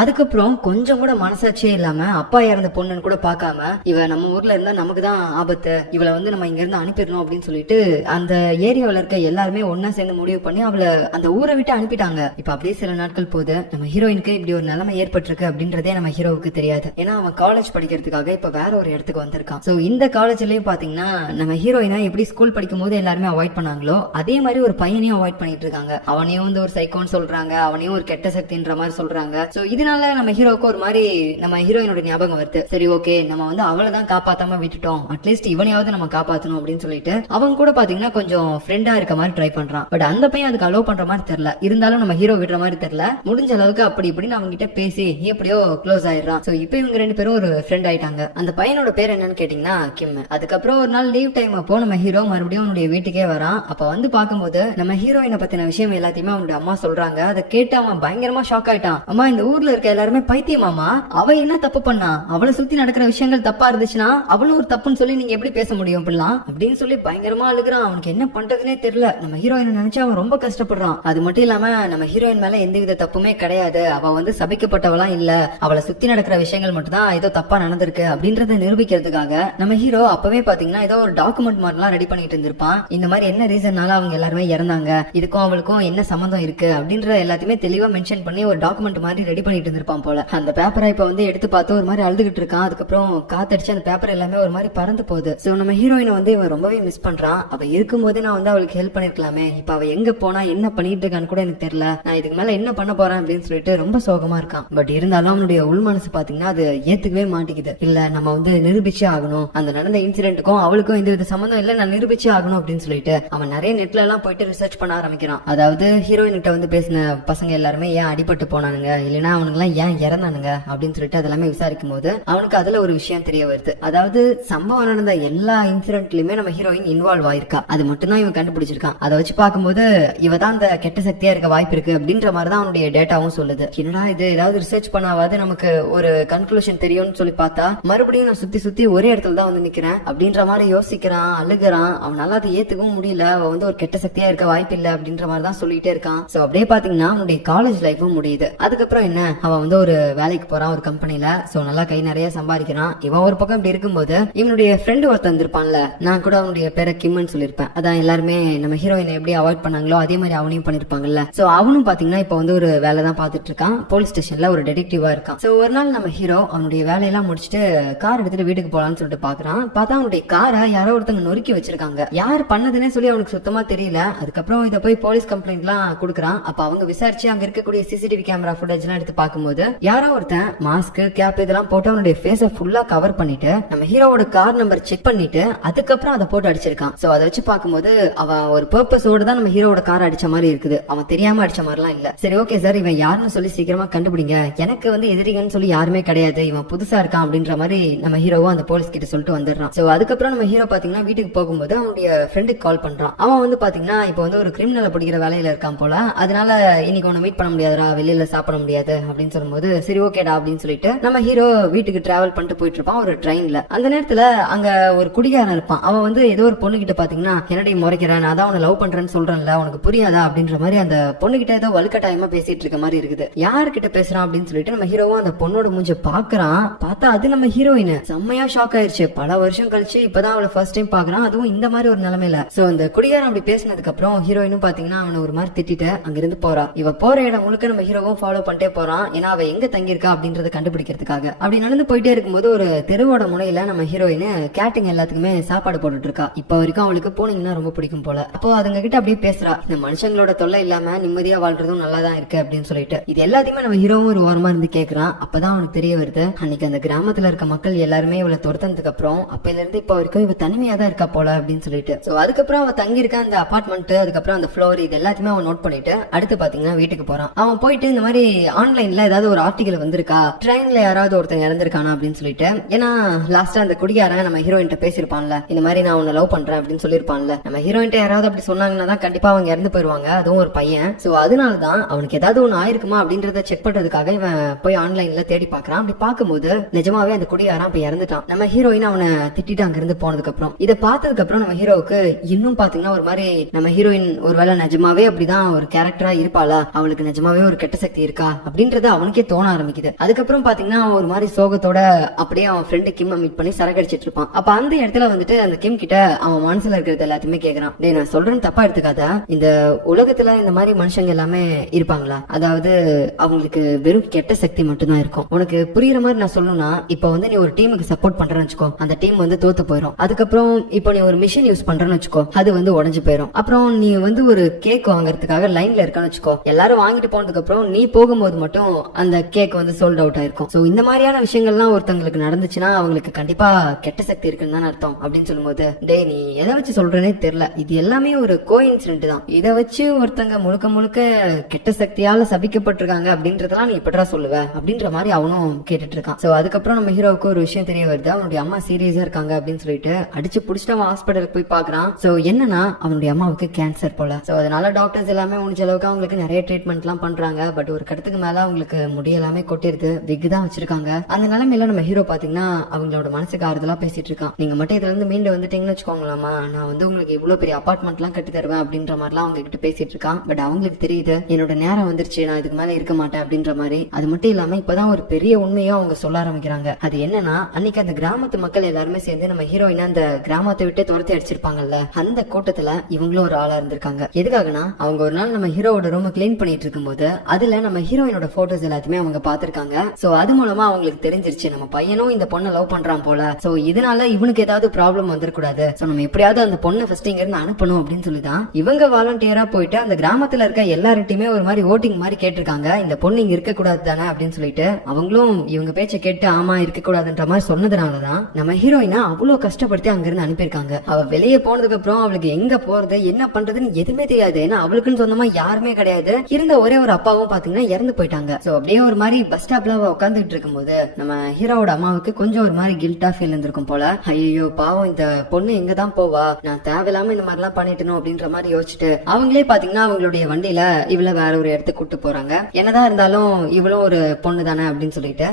அதுக்கப்புறம் கொஞ்சம் கூட மனசாட்சியே இல்லாம அப்பா இறந்த பொண்ணுன்னு கூட பார்க்காம இவ நம்ம ஊர்ல இருந்தா நமக்கு தான் ஆபத்து, இவளை வந்து நம்ம இங்க இருந்து அனுப்பிடணும் அப்படின்னு சொல்லிட்டு அந்த ஏரியாவில் இருக்க எல்லாருமே ஒன்னா சேர்ந்து முடிவு பண்ணி அவளை அந்த ஊரை விட்டு அனுப்பிட்டாங்க. இப்ப அப்படியே சில நாட்கள் போது நம்ம ஹீரோயினுக்கு இப்படி ஒரு நிலைமை ஏற்பட்டிருக்கு அப்படின்றதே நம்ம ஹீரோவுக்கு தெரியாது. ஏன்னா அவன் காலேஜ் படிக்கிறதுக்காக இப்ப வேற ஒரு இடத்துக்கு வந்திருக்கான். சோ இந்த காலேஜ்லயும் பாத்தீங்கன்னா நம்ம ஹீரோயினா எப்படி ஸ்கூல் படிக்கும் போது எல்லாருமே அவாய்ட் பண்ணாங்களோ அதே மாதிரி ஒரு பையனையும் அவாய்ட் பண்ணிட்டு இருக்காங்க. அவனையும் வந்து ஒரு சைக்கோன்னு சொல்றாங்க, அவனையும் ஒரு கெட்ட சக்தின்ற மாதிரி சொல்றாங்க. சோ இதனால நம்ம ஹீரோவுக்கு ஒரு மாதிரி நம்ம ஹீரோயினோட ஞாபகம் வருது. சரி ஓகே, நம்ம வந்து அவளை தான் காப்பாத்தாம விட்டுட்டோம், அட்லீஸ்ட் இவனையாவது நம்ம காப்பாத்தணும் அப்படின்னு சொல்லிட்டு அவங்க கூட பாத்தீங்கன்னா கொஞ்சம் ஃப்ரெண்டா இருக்க மாதிரி ட்ரை பண்றான். பட் அந்த பையன் அதுக்கு அலோவ் பண்ற மாதிரி தெரியல. இருந்தாலும் நம்ம ஹீரோ விடுற மாதிரி தெரியல. முடிஞ்ச அளவுக்கு அப்படி இப்படின்னு அவங்க கிட்ட பேசி எப்படியோ க்ளோஸ் ஆயிடுறான். சோ இப்போ இவங்க ரெண்டு பேரும் ஒரு ஃப்ரெண்ட் ஆயிட்டாங்க. அந்த பையனோட பேர் என்னன்னு கேட்டீங்கன்னா கிம். அதுக்கப்புறம் ஒரு நாள் லீவ் டைம் அப்போ நம்ம ஹீரோ மறுபடியும் அவனுடைய வீட்டுக்கே வரான். அப்ப வந்து பாக்கும்போது நம்ம ஹீரோயினை பத்தின விஷயம் எல்லாத்தையுமே அவனுடைய அம்மா சொல்றாங்க. அதை கேட்டு அவன் பயங்கரமா ஷாக் ஆயிட்டான். அம்மா, இந்த ஊர்ல இருக்க எல்லாருமே பைத்தியமாமா, அவ என்ன தப்பு பண்ணா, அவளை சுத்தி நடக்கிற விஷயங்கள் தப்பா இருந்துச்சுன்னா அவளும் ஒரு தப்புன்னு சொல்லி நீங்க எப்படி பேச முடியும் அப்படின்னு சொல்லி பயங்கரமா அழுகுறான். அவனுக்கு என்ன பண்றதுனே தெரியல. நம்ம ஹீரோயினை நினைச்சு அவன் ரொம்ப கஷ்டப்படுறான். அது மட்டும் இல்லாம நம்ம ஹீரோயின் மேல எந்தவித தப்புமே கிடையாது, அவ வந்து சபிக்கப்பட்டவளா இல்ல, அவளை சுத்தி நடக்கிற விஷயங்கள் மட்டும் தான் ஏதோ தப்பா நடந்திருக்கு அப்படின்றத நிரூபிக்கிறதுக்காக நம்ம ஹீரோ அப்பவே பாத்தீங்கன்னா ஏதோ ஒரு டாக்குமெண்ட் மாதிரிலாம் ரெடி பண்ணிட்டு இருந்திருப்பான். இந்த மாதிரி என்ன ரீசன்னால அவங்க எல்லாருமே இறந்தாங்க, இதுக்கும் அவளுக்கும் என்ன சம்பந்தம் இருக்கு அப்படின்ற எல்லாத்தையுமே தெளிவா மென்ஷன் பண்ணி ஒரு டாக்குமெண்ட் மாதிரி ரெடி பண்ணிட்டு இருந்திருப்பான் போல. அந்த பேப்பரை இப்ப வந்து எடுத்து பார்த்து ஒரு மாதிரி அழுதுகிட்டு இருக்கான். அதுக்கப்புறம் காத்தடிச்சு அந்த பேப்பர் எல்லாமே ஒரு மாதிரி பறந்து போகுது. சோ நம்ம ஹீரோயினை வந்து இவன் ரொம்பவே மிஸ் பண்றான். அவ இருக்கும் போது நான் வந்து அவளுக்கு ஹெல்ப் பண்ணிருக்கலாமே, இப்ப அவ எங்க போனா என்ன பண்ணிட்டு இருக்கான்னு கூட எனக்கு தெரியல, நான் இதுக்கு மேல என்ன பண்ண போறேன் அப்படின்னு சொல்லிட்டு ரொம்ப சோகமா இருக்கான். பட் இருந்தாலும் அவனுடைய உள் மனசு பாத்தீங்கன்னா அது ஏத்துக்கவே மாட்டேங்குது. இல்ல நம்ம வந்து நிரூபிச்சே ஆகணும், அந்த நடந்த இன்சிடென்ட்டுக்கும் அவளுக்கும் எந்த வித சம்பந்தம் இல்ல, நான் நிரூபிச்சே ஆகணும் அப்படின்னு சொல்லிட்டு அவன் நிறைய நெட்ல எல்லாம் போயிட்டு ரிசர்ச் பண்ண ஆரம்பிக்கிறான். அதாவது ஹீரோயின் கிட்ட வந்து பேசின பசங்க எல்லாருமே ஏன் அடிபட்டு போனானுங்க, இல்லைன்னா அவனுங்க எல்லாம் ஏன் இறந்தானுங்க அப்படின்னு சொல்லிட்டு அதெல்லாமே விசாரிக்கும் போது அவனுக்கு அதுல ஒரு விஷயம் தெரிய வருது. அதாவது சம்பவம் நடந்த எல்லா இன்சிடென்ட்லயுமே நம்ம ஹீரோயின் இன்வால்வ் ஆயிருக்கா, அது மட்டும் தான் இவன் கண்டுபிடிச்சிருக்கான். அதை வச்சு பார்க்கும்போது இவ தான் அந்த கெட்ட சக்தியா இருக்க வாய்ப்பு இருக்கு அப்படின்ற மாதிரி தான் அவனுடைய டேட்டாவும் சொல்லுது. என்னடா இது, ஏதாவது ரிசர்ச் பண்ணாவது நமக்கு ஒரு கன்க்ளூஷன் தெரியும்னு சொல்லி பார்த்தா மறுபடியும் நான் சுத்தி சுத்தி ஒரே இடத்துல தான் வந்து நிக்கிறேன் அப்படின்ற மாதிரி யோசிக்கிறான், அழுகுறான். அவனால அதை ஏத்துக்கவும் முடியல, அவ வந்து ஒரு கெட்ட சக்தியா இருக்க வாய்ப்பு இல்ல அப்படின்ற மாதிரி தான் சொல்லிட்டே இருக்கான். சோ அப்படியே பாத்தீங்கன்னா அவனுடைய காலேஜ் லைஃபும் முடியுது. அதுக்கப்புறம் என்ன, அவன் வந்து ஒரு வேலைக்கு போறான் ஒரு கம்பெனில. சோ நல்லா கை நிறைய சம்பாதிக்கிறான். இவன் ஒரு பக்கம் இப்படி இருக்கும்போது இவனுடைய ஃப்ரெண்டு ஒருத்தன் வந்திருப்பான்ல, நான் கூட அவனுடைய பேரை கிம்னு சொல்லிருப்பேன். அதான் எல்லாருமே நம்ம ஹீரோயினை எப்படி அவாய்ட் பண்ணாங்களோ அதே மாதிரி அவனையும் பண்ணிருப்பாங்கல்ல. சோ அவனும் பாத்தீங்கன்னா இப்ப வந்து ஒரு வேலை தான் பாத்துட்டு இருக்கான். போலீஸ் ஸ்டேஷன்ல ஒரு டிடெக்டிவா இருக்கான். சோ ஒரு நாள் நம்ம ஹீரோ அவனுடைய வேலையெல்லாம் முடிச்சுட்டு கார் எடுத்துட்டு வீட்டுக்கு போலான்னு சொல்லிட்டு பாக்குறான். பார்த்தா அவனுடைய காரை யாரோ ஒருத்தங்க நொறுக்கி வச்சிருக்காங்க. யார் பண்ணதுன்னே சொல்லி அவனுக்கு சுத்தமா தெரியல. அதுக்கப்புறம் இதை போய் போலீஸ் கம்ப்ளைண்ட் எல்லாம் கொடுக்குறான். அப்ப அவங்க விசாரிச்சு அங்க இருக்கக்கூடிய சிசிடிவி கேமரா ஃபுட்டேஜ் எல்லாம் எடுத்து பார்க்கும்போது யாரோ ஒருத்தன் மாஸ்க் கேப் இதெல்லாம் போட்டு அவனுடைய ஃபேஸ ஃபுல்லா கவர் பண்ணிட்டு நம்ம ஹீரோவோட கார் நம்பர் செக் பண்ணிட்டு அதுக்கப்புறம் அதை போட்டு அடிச்சிருக்கான். சோ அதை வச்சு பார்க்கும்போது அவன் ஒரு பர்பஸோட தான் நம்ம ஹீரோவோட கார் அடிச்ச மாதிரி இருக்குது. அவன் தெரியாம அடிச்ச மாதிரிலாம் இல்ல. சரி ஓகே சார், இவன் யாருன்னு சொல்லி சீக்கிரமா கண்டுபிடிங்க, எனக்கு வந்து எதிரிகன்னு சொல்லி யாருமே கிடையாது, இவன் புதுசா இருக்கான் அப்படின்ற மாதிரி நம்ம ஹீரோவும் அந்த போலீஸ் கிட்ட சொல்லிட்டு வந்துடுறான். சோ அதுக்கப்புறம் நம்ம ஹீரோ பாத்தீங்கன்னா வீட்டுக்கு போகும்போது அவனுடைய ஃப்ரெண்டுக்கு கால் பண்றான். அவன் வந்து பாத்தீங்கன்னா இப்ப வந்து ஒரு கிரிமினலை பிடிக்கிற வேலையில இருக்கான் போல. அதனால இன்னைக்கு உன்னை மீட் பண்ண முடியாதுடா, வெளியில சாப்பிட முடியாது அப்படின்னு சொல்லும்போது சரி ஓகேடா அப்படின்னு சொல்லிட்டு நம்ம ஹீரோ வீட்டுக்கு டிராவல் பண்ணிட்டு போயிட்டு இருப்பான் ஒரு ட்ரெயின்ல. அந்த நேரத்துல அங்க ஒரு குடிகாரன் இருப்பான். அவன் வந்து ஏதோ ஒரு பொண்ணு கிட்ட பாத்தீங்கன்னா என்னடி முறைக்கிறேன், நான் தான் உன்னை லவ் பண்றேன்னு சொல்றேன்ல, உனக்கு புரியாதா அப்படின்ற மாதிரி அந்த பொண்ணு கிட்ட ஏதோ வலுக்கட்டாயமா பேசிட்டு இருக்க மாதிரி இருக்குது. யாருக்கிட்ட பேசுறான் அப்படின்னு சொல்லிட்டு நம்ம ஹீரோவும் அந்த பொண்ணோட மூஞ்ச பாக்குறான். பார்த்தா அது நம்ம ஹீரோயின். செம்மையா ஷாக் ஆயிருச்சு. பல வருஷம் கழிச்சு இப்பதான் அவளை ஃபர்ஸ்ட் டைம் பாக்குறான், அதுவும் இந்த மாதிரி ஒரு நிலைமையில. சோ அந்த குடிகாரன் அப்படி பேசினதுக்கு அப்புறம் ஹீரோயினும் பாத்தீங்கன்னா அவனை ஒரு மாதிரி திட்டிட்டு அங்கிருந்து போறா. இவ போற இடம் முழுக்க நம்ம ஹீரோவும் ஃபாலோ பண்ணிட்டே போறான். ஏன்னா அவ எங்க தங்கியிருக்கா அப்படின்றத கண்டுபிடிக்கிறதுக்காக. அப்படி நடந்து போயிட்டே இருக்கும்போது ஒரு தெருவோட முனையில நம்ம ஹீரோயின் கேட்டிங் எல்லாத்துக்குமே சாப்பாடு போட்டுட்டு இருக்கா. இப்ப வரைக்கும் அவளுக்கு பூனைங்கன்னா ரொம்ப பிடிக்கும் போல. அப்போ அதுங்க கிட்ட அப்படியே பேசுறா, இந்த மனுஷங்களோட தொல்லை இல்லாம நிம்மதியா வாழ்றதும் நல்லாதான் இருக்கு அப்படின்னு சொல்லிட்டு. இது எல்லாத்தையுமே நம்ம ஹீரோவும் ஒரு ஓரமா இருந்து கேக்குறான். அப்பதான் அவனுக்கு தெரிய வருது, அன்னைக்கு அந்த கிராமத்துல இருக்க மக்கள் எல்லாருமே இவளை துரத்தனதுக்கு அப்புறம் அப்பையில இருந்து இப்ப வரைக்கும் இவ தனிமையா தான் இருக்கா போல அப்படின்னு சொல்லிட்டு. சோ அதுக்கப்புறம் அவன் தங்கி இருக்க அந்த அபார்ட்மெண்ட், அதுக்கப்புறம் அந்த ஃப்ளோர், இது எல்லாத்தையுமே அவன் நோட் பண்ணிட்டு அடுத்து பாத்தீங்கன்னா வீட்டுக்கு போறான். அவன் போயிட்டு இந்த மாதிரி ஆன்லைன்ல ஏதாவது ஒரு ஆர்டிகல் வந்திருக்கா, ட்ரெயின்ல யாராவது ஒருத்தன் இறந்திருக்கானா அப்படின்னு சொல்லிட்டு. ஏன்னா லாஸ்டா அந்த குடிகாரன் நம்ம ஹீரோயின் பேசிருப்பான்ல, இந்த மாதிரி நான் உன்னை லவ் பண்றேன் அப்படின்னு சொல்லிருப்பான்ல. நம்ம ஹீரோயின் யாராவது அப்படி சொன்னாங்கன்னா தான் கண்டிப்பா அவங்க இறந்து போயிருவாங்க, அதுவும் ஒரு பையன். சோ அதனாலதான் அவனுக்கு ஏதாவது ஒண்ணு ஆயிருக்குமா அப்படின்றத செக் பண்றதுக்காக இவன் போய் ஆன்லைன்ல தேடி பாக்குறான். அப்படி பார்க்கும்போது நிஜமாவே அந்த குடிகாரன் அப்ப இறந்துட்டான். நம்ம ஹீரோயின் அவனை திட்டிட்டு அங்க இருந்து போனதுக்கு அப்புறம் இதை பார்த்ததுக்கு அப்புறம் நம்ம ஹீரோவுக்கு இன்னும் பாத்தீங்கன்னா ஒரு மாதிரி நம்ம ஹீரோயின் ஒருவேளை நிஜமாவே அப்படிதான் ஒரு கேரக்டரா இருப்பாளா, அவளுக்கு நிஜமாவே ஒரு கெட்ட சக்தி இருக்கா அப்படின்றத வந்து அவனுக்கே தோண ஆரம்பிக்குது. அதுக்கப்புறம் பாத்தீங்கன்னா அவன் ஒரு மாதிரி சோகத்தோட அப்படியே அவன் ஃப்ரெண்டு கிம் மீட் பண்ணி சரக்கு அடிச்சிட்டு இருப்பான். அப்ப அந்த இடத்துல வந்துட்டு அந்த கிம் கிட்ட அவன் மனசுல இருக்கிறது எல்லாத்தையுமே கேக்குறான். டேய் நான் சொல்றேன்னு தப்பா எடுத்துக்காத, இந்த உலகத்துல இந்த மாதிரி மனுஷங்க எல்லாமே இருப்பாங்களா? அதாவது அவங்களுக்கு வெறும் கெட்ட சக்தி மட்டும்தான் இருக்கும். உனக்கு புரியுற மாதிரி நான் சொல்லணும்னா, இப்ப வந்து நீ ஒரு டீமுக்கு சப்போர்ட் பண்றேன்னு வச்சுக்கோ, அந்த டீம் வந்து தோத்து போயிடும். அதுக்கப்புறம் இப்போ நீ ஒரு மிஷின் யூஸ் பண்றேன்னு வச்சுக்கோ, அது வந்து உடஞ்சு போயிடும். அப்புறம் நீ வந்து ஒரு கேக் வாங்குறதுக்காக லைன்ல இருக்கன்னு வச்சுக்கோ, எல்லாரும் வாங்கிட்டு போனதுக்கு அப்புறம் நீ போகும்போது மட்டும் அந்த கேக் வந்து சோல்ட் அவுட் ஆயிருக்கும். சோ இந்த மாதிரியான விஷயங்கள்லாம் ஒருத்தங்களுக்கு நடந்துச்சுன்னா அவங்களுக்கு கண்டிப்பா கெட்ட சக்தி இருக்குன்னு தான் அர்த்தம் அப்படின்னு சொல்லும்போது, டேய் நீ எதை வச்சு சொல்றேனே தெரியல, இது எல்லாமே ஒரு கோஇன்சிடென்ட் தான், இதை வச்சு ஒருத்தங்க முழுக்க முழுக்க கெட்ட சக்தியால சபிக்கப்பட்டிருக்காங்க அப்படின்றதெல்லாம் நீ எப்படா சொல்லுவ அப்படின்ற மாதிரி அவனும் கேட்டுட்டு இருக்கான். சோ அதுக்கப்புறம் நம்ம ஹீரோவுக்கு ஒரு விஷயம் தெரிய வருது, அவனுடைய அம்மா சீரியஸா இருக்காங்க அப்படின்னு சொல்லிட்டு அடிச்சு புடிச்சிட்டு அவன் ஹாஸ்பிட்டலுக்கு போய் பாக்குறான். சோ என்னன்னா அவனுடைய அம்மாவுக்கு கேன்சர் போல. சோ அதனால டாக்டர்ஸ் எல்லாமே முடிஞ்ச அளவுக்கு அவங்களுக்கு நிறைய ட்ரீட்மெண்ட் எல்லாம் பண்றாங்க. பட் ஒரு கட்டத்துக்கு மேல அவங்களுக்கு முடி எல்லாமே கொட்டிருது, விக் தான் வச்சிருக்காங்க. அந்த நிலைமையில நம்ம ஹீரோ பாத்தீங்கன்னா அவங்களோட மனசுக்கு ஆறுதலா பேசிட்டு இருக்கான். நீங்க மட்டும் இதுல இருந்து மீண்டு வந்துட்டீங்கன்னு வச்சுக்கோங்களாமா, நான் வந்து உங்களுக்கு இவ்வளவு பெரிய அபார்ட்மெண்ட் எல்லாம் கட்டி தருவேன் அப்படின்ற மாதிரிலாம் அவங்க கிட்ட பேசிட்டு இருக்கான். பட் அவங்களுக்கு தெரியுது என்னோட நேரம் வந்துருச்சு, நான் இதுக்கு மேல இருக்க மாட்டேன் அப்படின்ற மாதிரி. அது மட்டும் இல்லாம இப்பதான் ஒரு பெரிய உண்மையும் அவங்க சொல்ல ஆரம்பிக்கிறாங்க. அது என்னன்னா, அன்னைக்கு அந்த கிராமத்து மக்கள் எல்லாருமே சேர்ந்து நம்ம ஹீரோயினா அந்த கிராமத்தை விட்டு துரத்தி அடிச்சிருப்பாங்கல்ல, அந்த கூட்டத்துல இவங்களும் ஒரு ஆளா இருந்திருக்காங்க. எதுக்காகனா, அவங்க ஒரு நாள் நம்ம ஹீரோவோட ரூம் கிளீன் பண்ணிட்டு இருக்கும் போது அதுல நம்ம ஹீரோயினோட போட்டோஸ் எல்லாத்தையுமே அவங்க பாத்திருக்காங்க. சோ அது மூலமா அவங்களுக்கு தெரிஞ்சிருச்சு நம்ம பையனும் இந்த பொண்ணை லவ் பண்றான் போல. சோ இதனால இவனுக்கு ஏதாவது ப்ராப்ளம் வந்துடக்கூடாது, சோ நம்ம எப்படியாவது அந்த பொண்ணை ஃபர்ஸ்ட் இங்க இருந்து அனுப்பணும் அப்படின்னு சொல்லிதான் இவங்க வாலண்டியரா போயிட்டு அந்த கிராமத்துல இருக்க எல்லார்ட்டையுமே ஒரு மாதிரி ஓட்டிங் மாதிரி கேட்டிருக்காங்க, இந்த பொண்ணு இங்க இருக்க கூடாது தானே அப்படின்னு சொல்லிட்டு. அவங்களும் இவங்க பேச்ச கேட்டு ஆமா இருக்க கூடாதுன்ற மாதிரி சொன்னதுனாலதான் நம்ம ஹீரோயினா அவ்வளவு கஷ்டப்படுத்தி அங்க இருந்து அனுப்பியிருக்காங்க. அவ வெளியே போனதுக்கு அப்புறம் அவளுக்கு எங்க போறது என்ன பண்றதுன்னு எதுவுமே தெரியாது. ஏன்னா அவளுக்குன்னு சொந்தமா யாருமே கிடையாது. இருந்த ஒரே ஒரு அப்பாவும் பாத்தீங்கன்னா இறந்து போயிட்டாங்க. சோ அப்படியே ஒரு மாதிரி பஸ் ஸ்டாப்ல உட்காந்துட்டு இருக்கும் போது நம்ம ஹீரோவோட அம்மாவுக்கு கொஞ்சம் ஒரு மாதிரி கில்ட்டா ஃபீல் இருந்திருக்கும் போல. ஐயோ பாவம் இந்த பொண்ணு எங்கதான் போவா, நான் தேவையில்லாம இந்த மாதிரி எல்லாம் பண்ணிட்டணும் அப்படின்ற மாதிரி யோசிச்சுட்டு அவங்களே பாத்தீங்கன்னா அவங்களுடைய வண்டியில இவள வேற ஒரு இடத்துக்கு கூட்டு போறாங்க. என்னதான் இருந்தாலும் இவளும் ஒரு பொண்ணு தானே அப்படின்னு சொல்லிட்டு.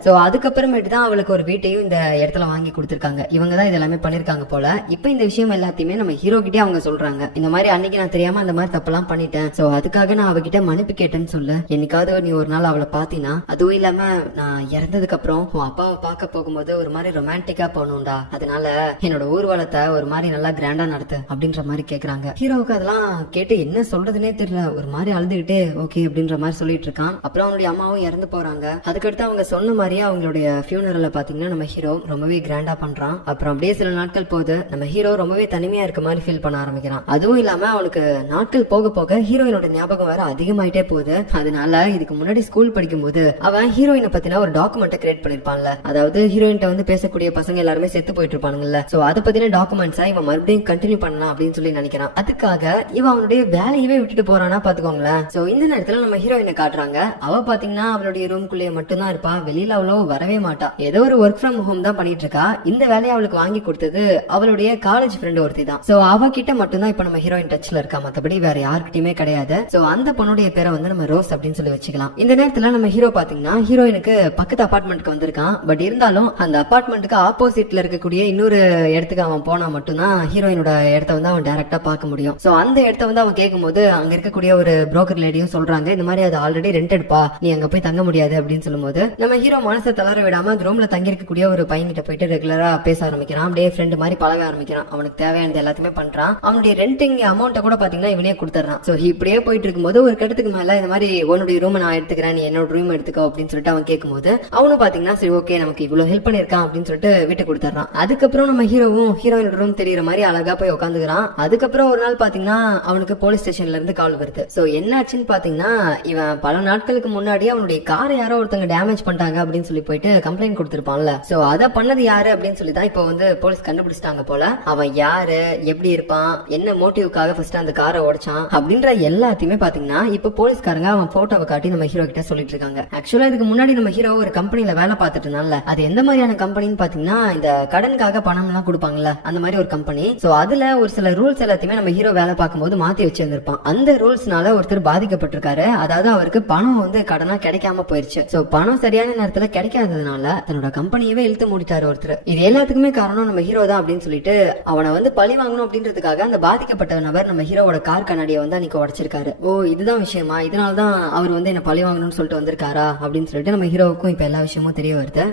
சோ அதுக்கப்புறமேட்டு தான் அவளுக்கு ஒரு வீட்டையும் இந்த இடத்துல வாங்கி கொடுத்திருக்காங்க. இவங்க தான் இதெல்லாமே பண்ணிருக்காங்க போல. இப்ப இந்த விஷயம் எல்லாத்தையுமே நம்ம ஹீரோ கிட்டே அவங்க சொல்றாங்க, இந்த மாதிரி அன்னைக்கு நான் தெரியாம அந்த மாதிரி தப்பெல்லாம் பண்ணிட்டேன், சோ அதுக்காக நான் அவகிட்ட மன்னிப்பு கேட்டேன்னு சொல்லு. என்னைக்காவது நீ ஒரு நாள் அவளை பாத்தீனா, அதுவும் இல்லாம நான் இறந்ததுக்கு அப்புறம் உன் அப்பாவை பார்க்க போகும்போது ஒரு மாதிரி ரொமான்டிக்கா போகணும்டா, அதனால என்னோட ஊர்வலத்தை ஒரு மாதிரி நல்லா கிராண்டா நடத்து அப்படின்ற மாதிரி கேக்குறாங்க. ஹீரோவுக்கு அதெல்லாம் கேட்டு என்ன சொல்றதுன்னே தெரியல, ஒரு மாதிரி அழுதுகிட்டே ஓகே அப்படின்ற மாதிரி சொல்லிட்டு இருக்கான். அப்புறம் அவனுடைய அம்மாவும் இறந்து போறாங்க. அதுக்கடுத்து அவங்க சொன்ன மாதிரி அவங்களுடைய ஃபியூனரல்ல பாத்தீங்கன்னா நம்ம ஹீரோ ரொம்பவே கிராண்டா பண்றான். அப்புறம் அப்படியே சில நாட்கள் போது நம்ம ஹீரோ ரொம்பவே தனிமையா இருக்க மாதிரி ஃபீல் பண்ண ஆரம்பிக்கிறான். அதுவும் இல்லாம அவனுக்கு நாட்கள் போக போக ஹீரோயினோட ஞாபகம் வேற அதிகமாயிட்டே போகுது. அதனால இதுக்கு முன்னாடி ஸ்கூல் படிக்கும் போது அவன் ஹீரோயினை பத்தின ஒரு டாக்குமெண்ட் கிரியேட் பண்ணிருப்பான்ல, அதாவது ஹீரோயின் வந்து பேசக்கூடிய பசங்க எல்லாருமே செத்து போயிட்டு இருப்பானுங்கல்ல, சோ அதை பத்தின டாக்குமெண்ட்ஸா இவன் மறுபடியும் கண்டினியூ பண்ணலாம் அப்படின்னு சொல்லி நினைக்கிறான். அதுக்காக இவன் அவனுடைய வேலையவே விட்டுட்டு போறானா பாத்துக்கோங்களேன். சோ இந்த நேரத்துல நம்ம ஹீரோயினை காட்டுறாங்க. அவ பாத்தீங்கன்னா அவளுடைய ரூம்குள்ளேயே மட்டும்தான் இருப்பா, வெளியில அவ்வளவு வரவே மாட்டா. ஏதோ ஒரு ஒர்க் ஃப்ரம் ஹோம் தான் பண்ணிட்டு இருக்கா. இந்த வேலையை அவளுக்கு வாங்கி கொடுத்தது அவளுடைய காலேஜ் ஃப்ரெண்ட் ஒருத்தி தான். சோ அவகிட்ட மட்டும்தான் இப்ப நம்ம ஹீரோயின் டச்ல இருக்கா, மத்தபடி வேற யாருக்கிட்டயுமே கிடையாது. சோ அந்த பொண்ணுடைய பேரை வந்து நம்ம ரோஸ் அப்படின்னு சொல்லி வச்சுக்கலாம். இந்த நேரத்துல நம்ம ஹீரோ பாத்தீங்கன்னா ஹீரோயினுக்கு பக்கத்து அபார்ட்மெண்ட்க்கு வந்திருக்கான். பட் இருந்தாலும் அந்த அபார்ட்மெண்ட்டுக்கு ஆப்போசிட்ல இருக்கக்கூடிய இன்னொரு இடத்துக்கு அவன் போனா மட்டும்தான் ஹீரோயினோட இடத்த வந்து அவன் டைரக்டா பார்க்க முடியும். சோ அந்த இடத்த வந்து அவன் கேட்கும் போது அங்க இருக்கக்கூடிய ஒரு புரோக்கர் லேடியும் சொல்றாங்க, இந்த மாதிரி அது ஆல்ரெடி ரெண்டட் பா, நீ அங்க போய் தங்க முடியாது அப்படின்னு சொல்லும்போது நம்ம ஹீரோ மனசை தளர விடாம ரூம்ல தங்கி இருக்கக்கூடிய ஒரு பையன்கிட்ட போயிட்டு ரெகுலரா பேச ஆரம்பிக்கிறான். அப்படியே ஃப்ரெண்ட் மாதிரி பழக ஆரம்பிக்கிறான். அவனுக்கு தேவையானது எல்லாத்தையுமே பண்றான். அவனுடைய ரெண்டிங் அமௌண்ட்டை கூட பாத்தீங்கன்னா இவனே கொடுத்துறான். சோ இப்படியே போயிட்டு இருக்கும்போது ஒரு கட்டத்துக்கு மேல இந்த மாதிரி உன்னுடைய ரூம் நான் எடுத்துக்கிறேன், நீ என்னோட ரூம் எடுத்துக்கோ அப்படின்னு சொல்லிட்டு அவன் கேட்கும்போது அவனும் பாத்தீங்கன்னா சரி ஓகே நமக்கு இவ்வளவு ஹெல்ப் பண்ணிருக்கான் அப்படின்னு சொல்லிட்டு வீட்டை கொடுத்துறான். அதுக்கப்புறம் நம்ம ஹீரோவும் ஹீரோயினோட ரூம் தெரியற மாதிரி அழகா போய் உட்காந்துக்கிறான். அதுக்கப்புறம் ஒரு நாள் பாத்தீங்கன்னா அவனுக்கு போலீஸ் ஸ்டேஷன்ல இருந்து கால் வருது. சோ என்னாச்சுன்னு பாத்தீங்கன்னா இவன் பல நாட்களுக்கு முன்னாடி அவனுடைய காரை யாரோ ஒருத்தங்க டேமேஜ் பண்ணிட்டாங்க அப்படின்னு சொல்லி போயிட்டு கம்ப்ளைண்ட் கொடுத்திருப்பான்ல, சோ அத பண்ணது யாரு அப்படின்னு சொல்லி தான் இப்போ வந்து போலீஸ் கண்டுபிடிச்சிட்டாங்க போல. அவன் யாரு, எப்படி இருப்பான், என்ன மோட்டிவ்காக ஃபர்ஸ்ட் அந்த காரை உடைச்சான் அப்படின்ற எல்லாத்தையுமே பாத்தீங்கன்னா இப்ப போலீஸ்காரங்க அவன் போட்டோவை காட்டி நம்ம ஹீரோ கிட்ட சொல்லிட்டு இருக்காங்க. ஆக்சுவலா இதுக்கு முன்னாடி நம்ம ஹீரோ ஒரு கம்பெனில வேலை பார்த்துட்டு இருந்தான்ல, அது எந்த மாதிரியான கம்பெனின்னு பாத்தீங்கன்னா இந்த கடனுக்காக பணம் எல்லாம் கொடுப்பாங்கல்ல அந்த மாதிரி ஒரு கம்பெனி. சோ அதுல ஒரு சில ரூல்ஸ் எல்லாத்தையுமே நம்ம ஹீரோ வேலை பார்க்கும்போது மாத்தி வச்சு வந்திருப்பான். அந்த ரூல்ஸ்னால ஒருத்தர் பாதிக்கப்பட்டிருக்காரு. அதாவது அவருக்கு பணம் வந்து கடனா கிடைக்காம போயிருச்சு. சோ பணம் சரியான நேரத்துல இடத்துல கிடைக்காததுனால தன்னோட கம்பெனியவே இழுத்து மூடிட்டாரு ஒருத்தர். இது எல்லாத்துக்குமே காரணம் நம்ம ஹீரோ தான் அப்படின்னு சொல்லிட்டு அவனை வந்து பழி வாங்கணும் அப்படின்றதுக்காக அந்த பாதிக்கப்பட்ட நபர் நம்ம ஹீரோவோட கார் கண்ணாடியை வந்து அன்னைக்கு உடைச்சிருக்காரு. ஓ இதுதான் விஷயமா, இதனாலதான் அவர் வந்து என்ன பழி வாங்கணும்னு சொல்லிட்டு வந்திருக்காரா அப்படின்னு சொல்லிட்டு நம்ம ஹீரோவுக்கும் இப்ப எல்லா விஷயமும் தெரிய வருது.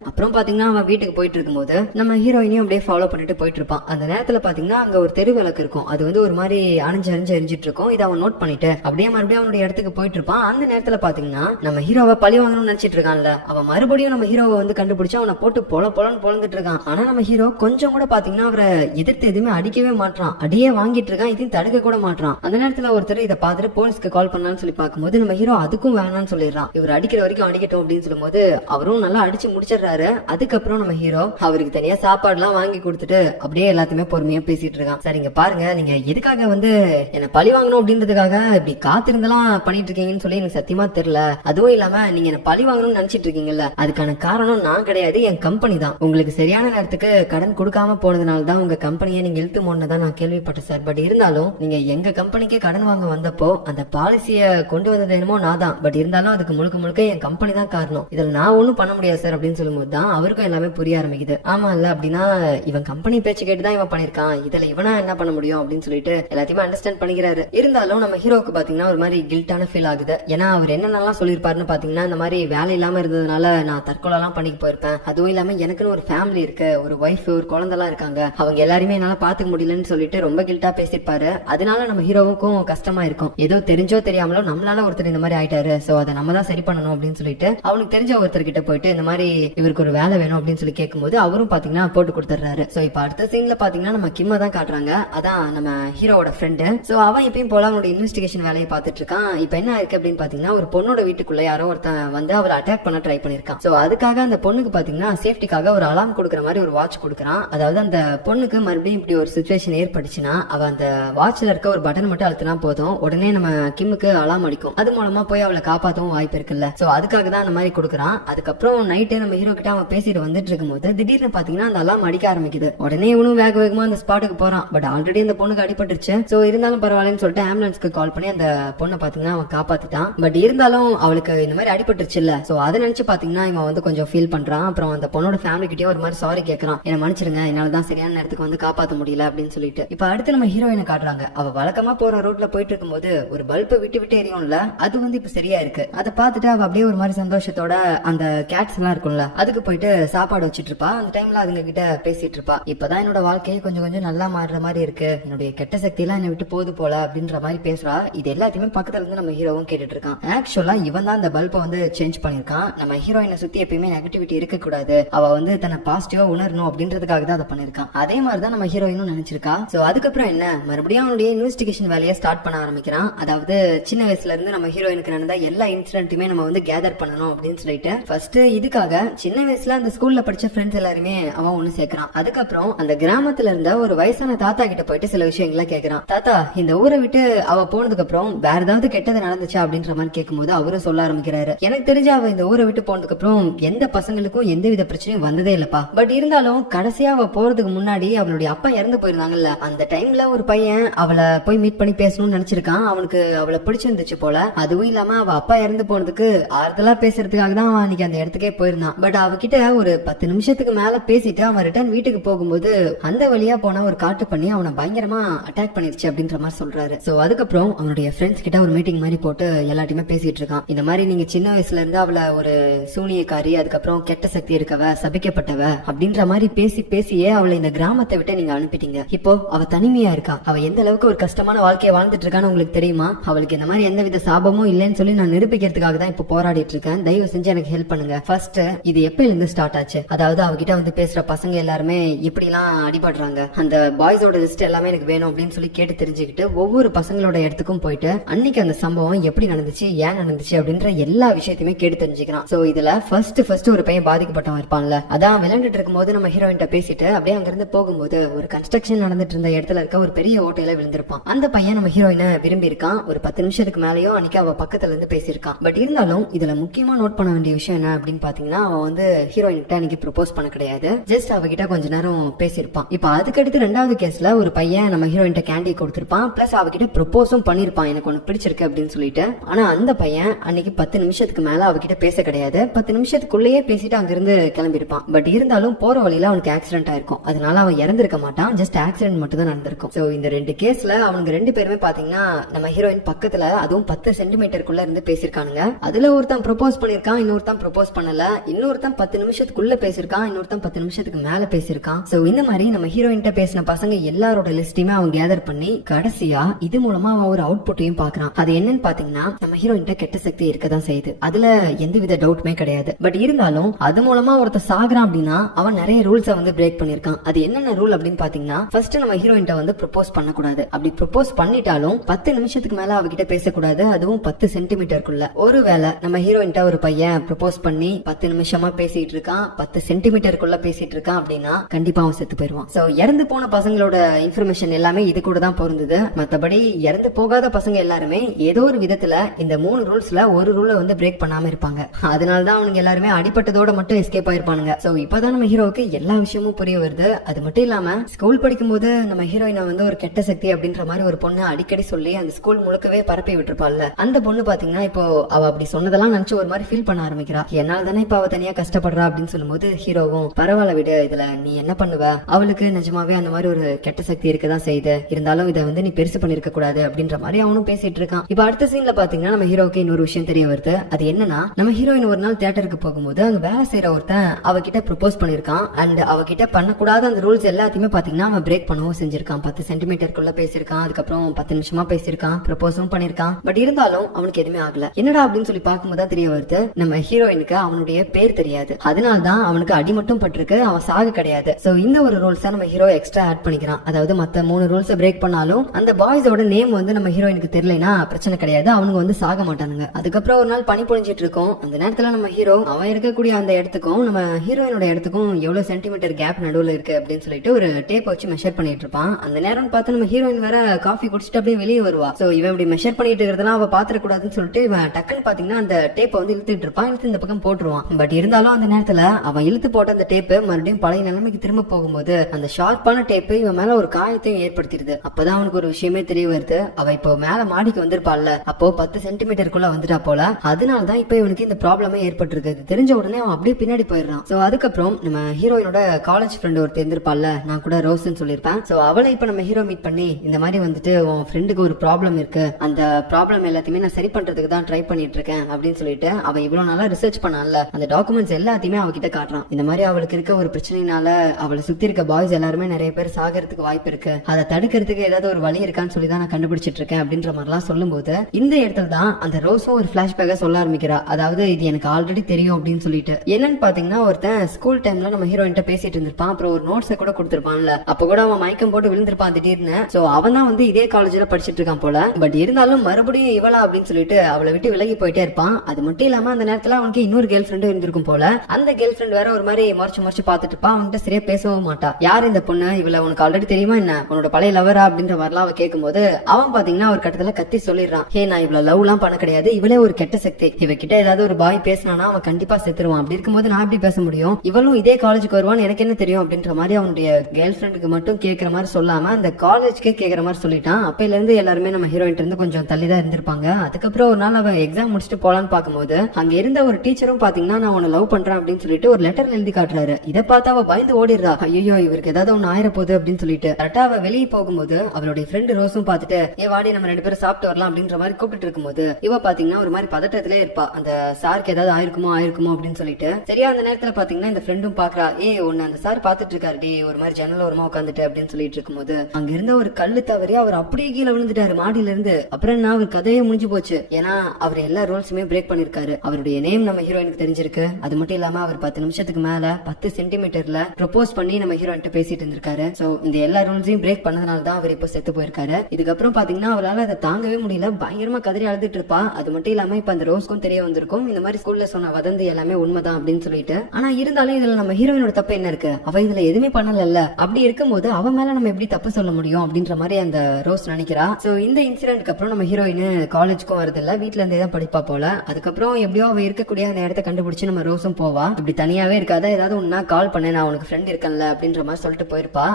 அப்புறம் பாத்தீங்கன்னா அவன் வீட்டுக்கு போயிட்டு இருக்கும்போது நம்ம ஹீரோயினையும் அப்படியே ஃபாலோ பண்ணிட்டு போயிட்டு இருப்பான். அந்த நேரத்துல பாத்தீங்கன்னா அங்க ஒரு தெரு விளக்கு இருக்கும், அது வந்து ஒரு மாதிரி அணிஞ்சு எரிஞ்சிட்டு இருக்கும். இதை அவன் நோட் பண்ணிட்டு அப்படியே மறுபடியும் அவனுடைய இடத்துக்கு போயிட்டு இருப்பான். அந்த நேரத்துல பாத்தீங்கன்னா நம்ம ஹீரோவை பழி வாங்கணும்னு நினைச்சிட்டு இருக்கான்ல, அவன் மறுபடியும் நம்ம ஹீரோவை வந்து கண்டுபிடிச்சு அவனை போட்டு பொலன்னு பொழந்துட்டு இருக்கான். ஆனா நம்ம ஹீரோ கொஞ்சம் கூட பாத்தீங்கன்னா அவரை எதிர்த்து எதுவுமே அடிக்கவே மாட்டான், அடியே வாங்கிட்டு இருக்கான், இதையும் தடுக்க கூட மாட்டான். அந்த நேரத்துல ஒருத்தர் இதை பார்த்துட்டு போலீஸ்க்கு கால் பண்ணலாம்னு சொல்லி பார்க்கும்போது நம்ம ஹீரோ அதுக்கும் வேணாம்னு சொல்லிடுறான். இவர் அடிக்கிற வரைக்கும் அடிக்கட்டும் அப்படின்னு சொல்லும் போது அவரும் நல்லா அடிச்சு முடிச்சிடுறாரு. அதுக்கப்புறம் நம்ம ஹீரோ அவருக்கு தனியா சாப்பாடு எல்லாம் வாங்கி கொடுத்துட்டு அப்படியே எல்லாத்தையுமே பொறுமையா பேசிட்டு இருக்கான். சரிங்க பாருங்க, நீங்க எதுக்காக வந்து என்ன பழி வாங்கணும் அப்படின்றதுக்காக இப்படி காத்திருந்தெல்லாம் பண்ணிட்டு இருக்கீங்கன்னு சொல்லி எனக்கு சத்தியமா தெரியல. அதுவும் இல்லாம நீங்க என்ன பழி வாங்கணும்னு நினைச்சிட்டு இருக்கீங்கல்ல, அதுக்கான காரணம் நான் கிடையாது, என் கம்பெனி தான். உங்களுக்கு சரியான நேரத்துக்கு கடன் கொடுக்காம போனதுனால தான் உங்க கம்பெனியை நீங்க இழுத்து போனதான் நான் கேள்விப்பட்டேன் சார். பட் இருந்தாலும் நீங்க எங்க கம்பெனிக்கு கடன் வாங்க வந்தப்போ அந்த பாலிசியை கொண்டு வந்தது என்னமோ நான் தான். பட் இருந்தாலும் அதுக்கு முழுக்க முழுக்க என் கம்பெனி தான் காரணம், இதுல நான் ஒண்ணும் பண்ண முடியாது சார் அப்படின்னு சொல்லும்போது தான் அவருக்கும் எல்லாமே புரிய ஆரம்பிக்குது. ஆமா இல்ல அப்படின்னா இவன் கம்பெனி பேச்சு கேட்டுதான் இவன் பண்ணிருக்கான், இதுல இவனா என்ன பண்ண முடியும் அப்படின்னு சொல்லிட்டு எல்லாத்தையுமே அண்டர்ஸ்டாண்ட் பண்ணிக்கிறாரு. இருந்தாலும் நம்ம ஹீரோக்கு பாத்தீங்கன்னா ஒரு மாதிரி கில்ட்டான ஃபீல் ஆகுது. ஏன்னா அவர் என்னென்னலாம் சொல்லிருப்பாருன்னு பாத்தீங்கன்னா இந்த மாதிரி வேலை இல்லாம இருந்ததுனால நான் தற்கொலை எல்லாம் பண்ணிட்டு போயிருப்பேன், அதுவும் இல்லாம எனக்குன்னு ஒரு ஃபேமிலி இருக்கு, ஒரு ஒய்ஃப் ஒரு குழந்தை எல்லாம் இருக்காங்க, அவங்க எல்லாருமே என்னால பாத்துக்க முடியலன்னு சொல்லிட்டு ரொம்ப கில்ட்டா பேசிருப்பாரு. அதனால நம்ம ஹீரோவுக்கும் கஷ்டமா இருக்கும், ஏதோ தெரிஞ்சோ தெரியாமலோ நம்மளால ஒருத்தர் இந்த மாதிரி ஆயிட்டாரு, சோ அதை நம்ம தான் சரி பண்ணணும் அப்படின்னு சொல்லிட்டு அவனுக்கு தெரிஞ்ச ஒருத்தர் கிட்ட போயிட்டு இந்த மாதிரி இவருக்கு ஒரு வேலை வேணும் அப்படின்னு சொல்லி கேட்கும்போது அவரும் பாத்தீங்கன்னா போட்டு கொடுத்துறாரு. சோ இப்ப அடுத்த சீன்ல பாத்தீங்கன்னா நம்ம கிம்ம தான் காட்டுறாங்க, அதான் நம்ம ஹீரோவோட ஃப்ரெண்டு. சோ அவன் இப்பயும் போல அவனோட இன்வெஸ்டிகேஷன் வேலையை பார்த்துட்டு இருக்கான். இப்ப என்ன இருக்கு அப்படின்னு பாத்தீங்கன்னா ஒரு பொண்ணோட வீட்டுக்குள்ள யாரோ ஒருத்தன் வந்து அவரை அட்டாக் பண்ண ட்ரை பண்ணிருக்கான். சோ அதுக்காக அந்த பொண்ணுக்கு பாத்தீங்கன்னா சேஃப்டிக்காக ஒரு அலார்ம் கொடுக்குற மாதிரி ஒரு வாட்ச் கொடுக்குறான். அதாவது அந்த பொண்ணுக்கு மறுபடியும் இப்படி ஒரு சிச்சுவேஷன் ஏற்பட்டுச்சுன்னா அவ அந்த வாட்ச்ல இருக்க ஒரு பட்டன் மட்டும் அழுத்தினா போதும், உடனே நம்ம கிம்முக்கு அலார்ம் அடிக்கும், அது மூலமா போய் அவளை காப்பாற்றவும் வாய்ப்பு இருக்குல்ல. சோ அதுக்காக தான் அந்த மாதிரி கொடுக்குறான். அதுக்கப்புறம் நைட்டு நம்ம ஹீரோ கிட்ட அவன் பேசிட்டு வந்துட்டு இருக்கும்போது திடீர்னு பாத்தீங்கன்னா அந்த அலாம் அடிக்க ஆரம்பிக்குது. உடனே இவனும் வேக வேகமா அந்த ஸ்பாட்டுக்கு போறான். பட் ஆல்ரெடி அந்த பொண்ணுக்கு அடிபட்டுருச்சு. சோ இருந்தாலும் பரவாயில்லன்னு சொல்லிட்டு ஆம்புலன்ஸ்க்கு கால் பண்ணி அந்த பொண்ணை பாத்தீங்கன்னா அவன் காப்பாத்திட்டான். பட் இருந்தாலும் அவளுக்கு இந்த மாதிரி அடிபட்டுருச்சு இல்ல, சோ அதை நினைச்சு பாத்தீங்கன்னா இவன் வந்து கொஞ்சம் ஃபீல் பண்றான். அப்புறம் அந்த பொண்ணோட ஃபேமிலி கிட்டே ஒரு மாதிரி சாரி கேட்கறான், என்ன மன்னிச்சிருங்க, என்னாலதான் சரியான நேரத்துக்கு வந்து காப்பாற்ற முடியல அப்படின்னு சொல்லிட்டு. இப்ப அடுத்து நம்ம ஹீரோயினை காட்டுறாங்க. அவ வழக்கமா போற ரோட்ல போயிட்டு இருக்கும்போது ஒரு பல்பை விட்டு விட்டு எரியும்ல, அது வந்து இப்ப சரியா இருக்கு. அதை பார்த்துட்டு அவ அப்படியே ஒரு மாதிரி சந்தோஷத்தோட அந்த கேட்ஸ் எல்லாம் இருக்கும்ல அதுக்கு போயிட்டு சாப்பாடு வச்சிட்டு இருப்பா. அந்த டைம்ல அதுங்க கிட்ட பேசிட்டு இருப்பா. இப்பதான் என்னோட வாழ்க்கையை கொஞ்சம் கொஞ்சம் நல்லா மாறுற மாதிரி இருக்கு, என்னுடைய கெட்ட சக்தி எல்லாம் என்னை விட்டு போது போல அப்படின்ற மாதிரி பேசுறா. இது எல்லாத்தையுமே பக்கத்துல இருந்து நம்ம ஹீரோவும் கேட்டுட்டு இருக்கான். ஆக்சுவலா இவன் தான் அந்த பல்பை வந்து சேஞ்ச் பண்ணிருக்கான். நம்ம ஹீரோயினை சுத்தி எப்பயுமே நெகட்டிவிட்டி இருக்க கூடாது, அவ வந்து தன்னை பாசிட்டிவா உணரணும் அப்படின்றதுக்காக தான் அதை பண்ணிருக்கான். அதே மாதிரிதான் நம்ம ஹீரோயினும் நினைச்சிருக்கா. சோ அதுக்கப்புறம் என்ன மறுபடியும் அவனுடைய இன்வெஸ்டிகேஷன் வேலையை ஸ்டார்ட் பண்ண ஆரம்பிக்கிறான். அதாவது சின்ன வயசுல இருந்து நம்ம ஹீரோயினுக்கு நடந்த எல்லா இன்சிடென்ட்டுமே நம்ம வந்து கேதர் பண்ணணும் அப்படின்னு சொல்லிட்டு ஃபர்ஸ்ட் இதுக்காக சின்ன வயசுல அந்த ஸ்கூல்ல படிச்ச ஃப்ரெண்ட்ஸ் எல்லாருமே அவன் ஒண்ணு சேர்க்கிறான். அதுக்கப்புறம் அந்த கிராமத்துல இருந்த ஒரு வயசான தாத்தா கிட்ட போயிட்டு சில விஷயங்களை கேட்கறான். தாத்தா, இந்த ஊரை விட்டு அவ போனதுக்கு அப்புறம் வேற ஏதாவது கெட்டது நடந்துச்சா அப்படின்ற மாதிரி கேட்கும்போது அவரும் சொல்ல ஆரம்பிக்கிறாரு, எனக்கு தெரிஞ்ச அவ இந்த ஊரை விட்டு போனதுக்கு அப்புறம் எந்த பசங்களுக்கும் எந்த வித பிரச்சனையும் வந்ததே இல்லப்பா. பட் இருந்தாலும் கடைசியா அவ போறதுக்கு முன்னாடி அவளுடைய அப்பா இறந்து போயிருந்தாங்கல்ல, அந்த டைம்ல ஒரு பையன் அவளை போய் மீட் பண்ணி பேசணும்னு நினைச்சிருக்கான். அவனுக்கு அவளை பிடிச்சிருந்துச்சு போல. அதுவும் இல்லாம அவ அப்பா இறந்து போனதுக்கு ஆறுதலா பேசுறதுக்காக தான் அவன் அன்னைக்கு அந்த இடத்துக்கே போயிருந்தான். பட் அவகிட்ட ஒரு 10 நிமிஷத்துக்கு மேல பேசிட்டு அவன் ரிட்டர்ன் வீட்டுக்கு போகும்போது அந்த வழியா போன ஒரு காட்டு பண்ணி அவனை பயங்கரமா அட்டாக் பண்ணிருச்சு அப்படின்ற மாதிரி சொல்றாரு. சோ அதுக்கப்புறம் அவனுடைய ஃப்ரெண்ட்ஸ் கிட்ட ஒரு மீட்டிங் மாதிரி போட்டு எல்லாத்தையுமே பேசிட்டு இருக்கான். இந்த மாதிரி நீங்க சின்ன வயசுல இருந்து அவளை ஒரு சூனியக்காரி, அதுக்கப்புறம் கெட்ட சக்தி இருக்கவ, சபிக்கப்பட்டவ அப்படின்ற மாதிரி பேசியே அவளை இந்த கிராமத்தை விட்டு நீங்க அனுப்பிட்டீங்க. இப்போ அவ தனிமையா இருக்கா, அவ எந்த அளவுக்கு ஒரு கஷ்டமான வாழ்க்கையை வாழ்ந்துட்டு இருக்கான்னு உங்களுக்கு தெரியுமா? அவளுக்கு இந்த மாதிரி எந்த வித சாபமும் இல்லைன்னு சொல்லி நான் நிரூபிக்கிறதுக்காக தான் இப்ப போராடிட்டு இருக்கேன். தயவு செஞ்சு எனக்கு ஹெல்ப் பண்ணுங்க. ஃபர்ஸ்ட் இது எப்பல இருந்து ஸ்டார்ட் ஆச்சு, அதாவது அவகிட்ட வந்து பேசுற பசங்க எல்லாருமே இப்படி எல்லாம் அடிபடுறாங்க, அந்த பாய்ஸோட லிஸ்ட் எல்லாமே எனக்கு வேணும் அப்படின்னு சொல்லி கேட்டு தெரிஞ்சுக்கிட்டு ஒவ்வொரு பசங்களோட இடத்துக்கும் போயிட்டு அன்னைக்கு அந்த சம்பவம் எப்படி நடந்துச்சு, ஏன் நடந்துச்சு அப்படின்ற எல்லா விஷயத்தையுமே கேட்டு தெரிஞ்சுக்கிறான். சோ இதுல ஃபர்ஸ்ட் ஒரு பையன் பாதிக்கப்பட்டவன் இருப்பான்ல, அதான் விளையாண்டுட்டு இருக்கும்போது நம்ம ஹீரோயின்ட்ட பேசிட்டு அப்படியே அங்க இருந்து போகும்போது ஒரு கன்ஸ்ட்ரக்ஷன் நடந்துட்டு இருந்த இடத்துல இருக்க ஒரு பெரிய ஓட்டையில விழுந்திருப்பான். அந்த பையன் நம்ம ஹீரோயினை விரும்பி இருக்கான். ஒரு 10 நிமிஷத்துக்கு மேலேயோ அன்னைக்கு அவ பக்கத்துல இருந்து பேசியிருக்கான். பட் இருந்தாலும் இதுல முக்கியமா நோட் பண்ண வேண்டிய விஷயம் என்ன அப்படின்னு பாத்தீங்கன்னா அவன் வந்து வந்து ஹீரோயின் கிட்ட அன்னைக்கு ப்ரொபோஸ் பண்ண கிடையாது. ஜஸ்ட் அவகிட்ட கொஞ்ச நேரம் பேசியிருப்பான். இப்ப அதுக்கடுத்து 2வது கேஸ்ல ஒரு பையன் நம்ம ஹீரோயின் கேண்டி கொடுத்திருப்பான். பிளஸ் அவகிட்ட ப்ரொபோஸும் பண்ணிருப்பான், எனக்கு ஒன்னு பிடிச்சிருக்கு அப்படின்னு சொல்லிட்டு. ஆனா அந்த பையன் அன்னைக்கு 10 நிமிஷத்துக்கு மேல அவகிட்ட பேச கிடையாது. 10 நிமிஷத்துக்குள்ளேயே பேசிட்டு அங்கிருந்து கிளம்பிருப்பான். பட் இருந்தாலும் போற வழியில அவனுக்கு ஆக்சிடென்ட் ஆயிருக்கும். அதனால அவன் இறந்திருக்க மாட்டான், ஜஸ்ட் ஆக்சிடென்ட் மட்டும் தான் நடந்திருக்கும். சோ இந்த 2 கேஸ்ல அவனுக்கு 2 பேருமே பாத்தீங்கன்னா நம்ம ஹீரோயின் பக்கத்துல, அதுவும் 10 சென்டிமீட்டருக்குள்ள இருந்து பேசிருக்கானுங்க. அதுல ஒருத்தன் ப்ரொபோஸ் பண்ணிருக்கான், இன்னொருத்தன் ப்ரொபோஸ் பண்ணல. இன்னொருத்தன் 10 நிமிஷத்துக்குள்ள பேசிருக்கான், இன்னொருத்தன் 10 நிமிஷத்துக்கு மேல பேசிருக்கான். சோ இந்த மாதிரி நம்ம ஹீரோயின் பேசின பசங்க எல்லாரோட லிஸ்டையுமே அவன் கேதர் பண்ணி கடைசியா இது மூலமா அவன் ஒரு அவுட்புட்டையும் பாக்குறான். அது என்னன்னு பாத்தீங்கன்னா நம்ம ஹீரோயின் கெட்ட சக்தி இருக்கதான் செய்யுது. அதுல எந்தவித டவுட்டுமே கிடையாது. பட் இருந்தாலும் அது மூலமா ஒருத்த சாகுறான் அப்படின்னா அவன் நிறைய ரூல்ஸ வந்து பிரேக் பண்ணிருக்கான். அது என்னென்ன ரூல் அப்படின்னு பாத்தீங்கன்னா, ஃபர்ஸ்ட் நம்ம ஹீரோயின் வந்து ப்ரொபோஸ் பண்ணக்கூடாது. அப்படி ப்ரொபோஸ் பண்ணிட்டாலும் 10 நிமிஷத்துக்கு மேல அவகிட்ட பேசக்கூடாது, அதுவும் 10 சென்டிமீட்டருக்குள்ள. ஒருவேளை நம்ம ஹீரோயின் ஒரு பையன் ப்ரொபோஸ் பண்ணி 10 நிமிஷமா பேசிட்டு இருக்கான், 10 சென்டிமீட்டருக்குள்ள பேசிட்டு இருக்கான் அப்படின்னா கண்டிப்பா அவன் செத்து போயிருவான். சோ இறந்து போன பசங்களோட இன்ஃபர்மேஷன் எல்லாமே இது கூட தான் பொருந்தது. மத்தபடி இறந்து போகாத பசங்க எல்லாருமே ஏதோ ஒரு விதத்துல இந்த 3 ரூல்ஸ்ல ஒரு ரூலை வந்து பிரேக் பண்ணாம இருப்பாங்க. அதனாலதான் அவனுங்க எல்லாருமே அடிப்பட்டதோட மட்டும் எஸ்கேப் ஆயிருப்பானுங்க. சோ இப்பதான் நம்ம ஹீரோவுக்கு எல்லா விஷயமும் புரிய வருது. அது மட்டும் இல்லாம ஸ்கூல் படிக்கும் போது நம்ம ஹீரோயினை வந்து ஒரு கெட்ட சக்தி அப்படின்ற மாதிரி ஒரு பொண்ணு அடிக்கடி சொல்லி அந்த ஸ்கூல் முழுக்கவே பரப்பி விட்டுருப்பாள்ல, அந்த பொண்ணு பாத்தீங்கன்னா இப்போ அவ அப்படி சொன்னதெல்லாம் நினைச்சு ஒரு மாதிரி ஃபீல் பண்ண ஆரம்பிக்கிறா. என்னால தானே இப்ப அவ தனியா கஷ்டப்படுறா அப்படின்னு சொல்லும்போது ஹீரோவும் பரவாயில்ல விடு, இதுல நீ என்ன பண்ணுவ, அவளுக்கு நிஜமாவே அந்த மாதிரி ஒரு கெட்ட சக்தி இருக்கதான் செய்யுது, இருந்தாலும் இதை வந்து நீ பெருசு பண்ணிருக்க கூடாது அப்படின்ற மாதிரி அவனும் பேசிட்டு இருக்கான். இப்ப அடுத்த சீன்ல பாத்தீங்கன்னா நம்ம ஹீரோக்கு இன்னொரு விஷயம் தெரிய வருது. அது என்னன்னா, நம்ம ஹீரோயின் ஒரு நாள் தியேட்டருக்கு போகும்போது அங்க வேலை செய்யற ஒருத்தன் அவகிட்ட ப்ரொபோஸ் பண்ணிருக்கான். அண்ட் அவகிட்ட பண்ணக்கூடாத அந்த ரூல்ஸ் எல்லாத்தையுமே பாத்தீங்கன்னா அவன் பிரேக் பண்ணவும் செஞ்சிருக்கான். 10 சென்டிமீட்டருக்குள்ள பேசிருக்கான், அதுக்கப்புறம் 10 நிமிஷமா பேசிருக்கான், ப்ரொபோஸும் பண்ணிருக்கான். பட் இருந்தாலும் அவனுக்கு எதுவுமே ஆகல. என்னடா அப்படின்னு சொல்லி பார்க்கும்போது தான் தெரிய வருது, நம்ம ஹீரோயினுக்கு அவனுடைய பேர் தெரியாது, அதனாலதான் அவனுக்கு அடி மட்டும் பட்டிருக்கு, அவன் சாக கிடையாது. சோ இந்த ஒரு ரூல்ஸ் நம்ம ஹீரோ எக்ஸ்ட்ரா ஆட் பண்ணிக்கிறான். அதாவது மத்த 3 ரூல்ஸ் பிரேக் பண்ணாலும் அந்த பாய்ஸோட நேம் வந்து நம்ம ஹீரோயினுக்கு தெரியலனா பிரச்சனை கிடையாது, அவனுக்கு வந்து சாக மாட்டானுங்க. அதுக்கப்புறம் ஒரு நாள் பனி பொழிஞ்சிட்டு இருக்கும். அந்த நேரத்துல நம்ம ஹீரோ அவன் இருக்கக்கூடிய அந்த இடத்துக்கும் நம்ம ஹீரோயினோட இடத்துக்கும் எவ்வளவு சென்டிமீட்டர் கேப் நடுவுல இருக்கு அப்படின்னு சொல்லிட்டு ஒரு டேப் வச்சு மெஷர் பண்ணிட்டு இருப்பான். அந்த நேரம் பார்த்து நம்ம ஹீரோயின் வேற காஃபி குடிச்சிட்டு அப்படியே வெளியே வருவா. சோ இவன் இப்படி மெஷர் பண்ணிட்டு இருக்கிறதெல்லாம் அவ பாத்திர கூடாதுன்னு சொல்லிட்டு இவன் டக்குன்னு பாத்தீங்கன்னா அந்த டேப்பை வந்து இழுத்துட்டு இருப்பான், இழுத்து இந்த பக்கம் போட்டுருவான். பட் இருந்தாலும் அந்த நேரத்துல அவன் இழுத்து போட்ட அந்த டேப் மறுபடியும் பழைய நிலைமைக்கு திரும்ப போகும்போது அந்த ஷார்ப்பான டேப்பு இவன் மேல ஒரு காயத்தையும் ஏற்படுத்திடுது. அப்பதான் அவனுக்கு ஒரு விஷயமே தெரிய வருது, அவ இப்போ மேல மாடிக்கு வந்திருப்பாள்ல, அப்போ 10 சென்டிமீட்டருக்குள்ள வந்துட்டா போல, அதனாலதான் இப்ப இவனுக்கு இந்த ப்ராப்ளமே ஏற்பட்டிருக்கு. தெரிஞ்ச உடனே அவன் அப்படியே பின்னாடி போயிடுறான். சோ அதுக்கப்புறம் நம்ம ஹீரோயினோட காலேஜ் ஃப்ரெண்ட் ஒரு தெரிஞ்சிருப்பாள்ல, நான் கூட ரோஸ்ன்னு சொல்லியிருப்பேன். சோ அவளை இப்ப நம்ம ஹீரோ மீட் பண்ணி இந்த மாதிரி வந்துட்டு உன் ஃப்ரெண்டுக்கு ஒரு ப்ராப்ளம் இருக்கு, அந்த ப்ராப்ளம் எல்லாத்தையுமே நான் சரி பண்றதுக்கு தான் ட்ரை பண்ணிட்டு இருக்கேன் அப்படின்னு சொல்லிட்டு அவ இவ்வளவு நாளா ரிசர்ச் பண்ணால அந்த டாக்குமெண்ட்ஸ் எல்லாத்தையுமே அவகிட்ட காட்டுறான். இந்த மாதிரி அவளுக்கு இருக்க ஒரு பிரச்சனைனால அவளை சுத்தி இருக்க பாய்ஸ் எல்லாருமே நிறைய பேர் சாகிறதுக்கு வாய்ப்பு இருக்கு, அதை தடுக்கிறதுக்கு ஏதாவது ஒரு வழி இருக்கான்னு சொல்லி தான் நான் கண்டுபிடிச்சிட்டு இருக்கேன் அப்படின்ற மாதிரிலாம் சொல்லும் போது இந்த இடத்துல தான் அந்த ரோஸும் ஒரு பிளாஷ்பேக்கா சொல்ல ஆரம்பிக்கிறா. அதாவது இது எனக்கு ஆல்ரெடி தெரியும் அப்படின்னு சொல்லிட்டு. என்னன்னு பாத்தீங்கன்னா, ஒருத்தன் ஸ்கூல் டைம்ல நம்ம ஹீரோயின் பேசிட்டு இருந்திருப்பான், அப்புறம் ஒரு நோட்ஸை கூட கொடுத்திருப்பான்ல, அப்ப கூட அவன் மயக்கம் போட்டு விழுந்திருப்பான் திடீர்னு. சோ அவன் தான் வந்து இதே காலேஜ்ல படிச்சிட்டு இருக்கான் போல. பட் இருந்தாலும் மறுபடியும் இவளா அப்படின்னு சொல்லிட்டு அவளை விட்டு விலகி போயிட்டே இருப்பான். அது மட்டும் இல்லாம அந்த நேரத்துல அவனுக்கு இன்னொரு கேர்ள் ஃப்ரெண்டும் இருந்திருக்கும் போல. அந்த கேர்ள் ஃப்ரெண்ட் வேற ஒரு மாதிரி மறைச்சு பாத்துட்டு இருப்பான், அவன்கிட்ட சரியா பேசவும் மாட்டா. யார் இந்த பொண்ணு, இவள உனக்கு ஆல்ரெடி தெரியுமா என்ன, உன்னோட பழைய லவரா அப்படின்ற மாதிரிலாம் அவ கேட்கும் போது அவன் பாத்தீங்கன்னா ஒரு கட்டத்துல கத்தி சொல்லிடுறான், ஹே நான் இவ்வளவு லவ் எல்லாம் பண்ண கிடையாது, இவளே ஒரு கெட்ட சக்தி, இவகிட்ட ஏதாவது ஒரு பாய் பேசினானா அவன் கண்டிப்பா செத்துருவான், அப்படி இருக்கும்போது நான் எப்படி பேச முடியும், இவளும் இதே காலேஜுக்கு வருவான்னு எனக்கு என்ன தெரியும் அப்படின்ற மாதிரி அவனுடைய கேர்ள் ஃப்ரெண்டுக்கு மட்டும் கேட்கிற மாதிரி சொல்லாம அந்த காலேஜ்க்கே கேட்கிற மாதிரி சொல்லிட்டான். அப்பையில இருந்து எல்லாருமே நம்ம ஹீரோயின் இருந்து கொஞ்சம் தள்ளிதான் இருந்திருப்பாங்க. அதுக்கப்புறம் ஒரு நாள் அவன் எக்ஸாம் முடிச்சுட்டு போலான்னு பாக்கும்போது அங்க இருந்த ஒரு டீச்சரும் பாத்தீங்கன்னா நான் உன்னை லவ் பண்றேன் அப்படின்னு சொல்லிட்டு ஒரு லெட்டர் எழுதி காட்டுறாரு. இதை பார்த்து அவ பயந்து ஓடிடுறா, ஐயோ இவருக்கு ஏதாவது ஒண்ணு ஆயிர போகுது அப்படின்னு சொல்லிட்டு. கரெக்டா அவ வெளியே போகும்போது அவளுடைய ஃப்ரெண்டு ரோஸும் பாத்துட்டு ஏ வாடி நம்ம 2 பேரும் சாப்பிட்டு வரலாம் அப்படின்ற மாதிரி கூப்பிட்டு இருக்கும்போது இவ பாத்தீங்கன்னா ஒரு மாதிரி பதட்டத்திலே இருப்பா, அந்த சாருக்கு ஏதாவது ஆயிருக்குமோ அப்படின்னு சொல்லிட்டு. சரியா அந்த நேரத்துல பாத்தீங்கன்னா இந்த ஃப்ரெண்டும் பாக்குறா, ஏ ஒன்னு அந்த சார் பாத்துட்டு இருக்காரு டி, ஒரு மாதிரி ஜன்னல் ஓரமா உட்காந்துட்டு அப்படின்னு சொல்லிட்டு இருக்கும்போது அங்க இருந்த ஒரு கல்லு தவறி அவர் அப்படியே கீழே விழுந்துட்டாரு மாடியில இருந்து. அப்புறம் என்ன அவர் கதையே முடிஞ்சு போச்சு. ஏன்னா அவர் எல்லா ரூல்ஸுமே பிரேக் பண்ணிருக்காரு. அவருடைய நேம் நம்ம ஹீரோயினுக்கு தெரிஞ்சிருக்கு. அது மட்டும் இல்லாம அவர் 10 நிமிஷத்துக்கு மேல 10 சென்டிமீட்டர்ல ப்ரொபோஸ் பண்ணி நம்ம ஹீரோயின்ட்ட பேசிட்டு இருந்திருக்காரு. சோ இந்த எல்லா ரூல்ஸையும் பிரேக் பண்ணதுனாலதான் அவர் இப்ப செத்து போயிருக்காரு. இதுக்கப்புறம் பாத்தீங்கன்னா அவளால அதை தாங்கவே முடியல, பயங்கரமா கதறி அழுதுட்டு இருப்பா. அது மட்டும் இல்லாம இப்ப அந்த ரோஸ்க்கும் தெரிய வந்திருக்கும் இந்த மாதிரி ஸ்கூல்ல சொன்ன வதந்தி எல்லாமே உண்மைதான் அப்படின்னு சொல்லிட்டு. ஆனா இருந்தாலும் இதுல நம்ம ஹீரோயினோட தப்பு என்ன இருக்கு, அவ இதுல எதுவுமே பண்ணல. அப்படி இருக்கும்போது அவ மேல நம்ம எப்படி தப்பு சொல்ல முடியும் அப்படின்ற மாதிரி அந்த ரோஸ் நினைக்கிறா. சோ இந்த இன்சிடென்ட்க்கு அப்புறம் நம்ம ஹீரோயின் காலேஜுக்கும் வருது இல்ல, வீட்டுல இருந்தே தான் படிப்பா போல. அதுக்கப்புறம் எப்படியோ அவ இருக்கக்கூடிய அந்த இடத்த கண்டுபிடிச்சு நம்ம ரோஸ் ரோஸும் போவா. இப்படி தனியாவே இருக்காத, ஏதாவது ஒன்னா கால் பண்ண, நான் உனக்கு ஃப்ரெண்ட் இருக்கேன்ல அப்படின்ற மாதிரி சொல்லிட்டு போயிருப்பா.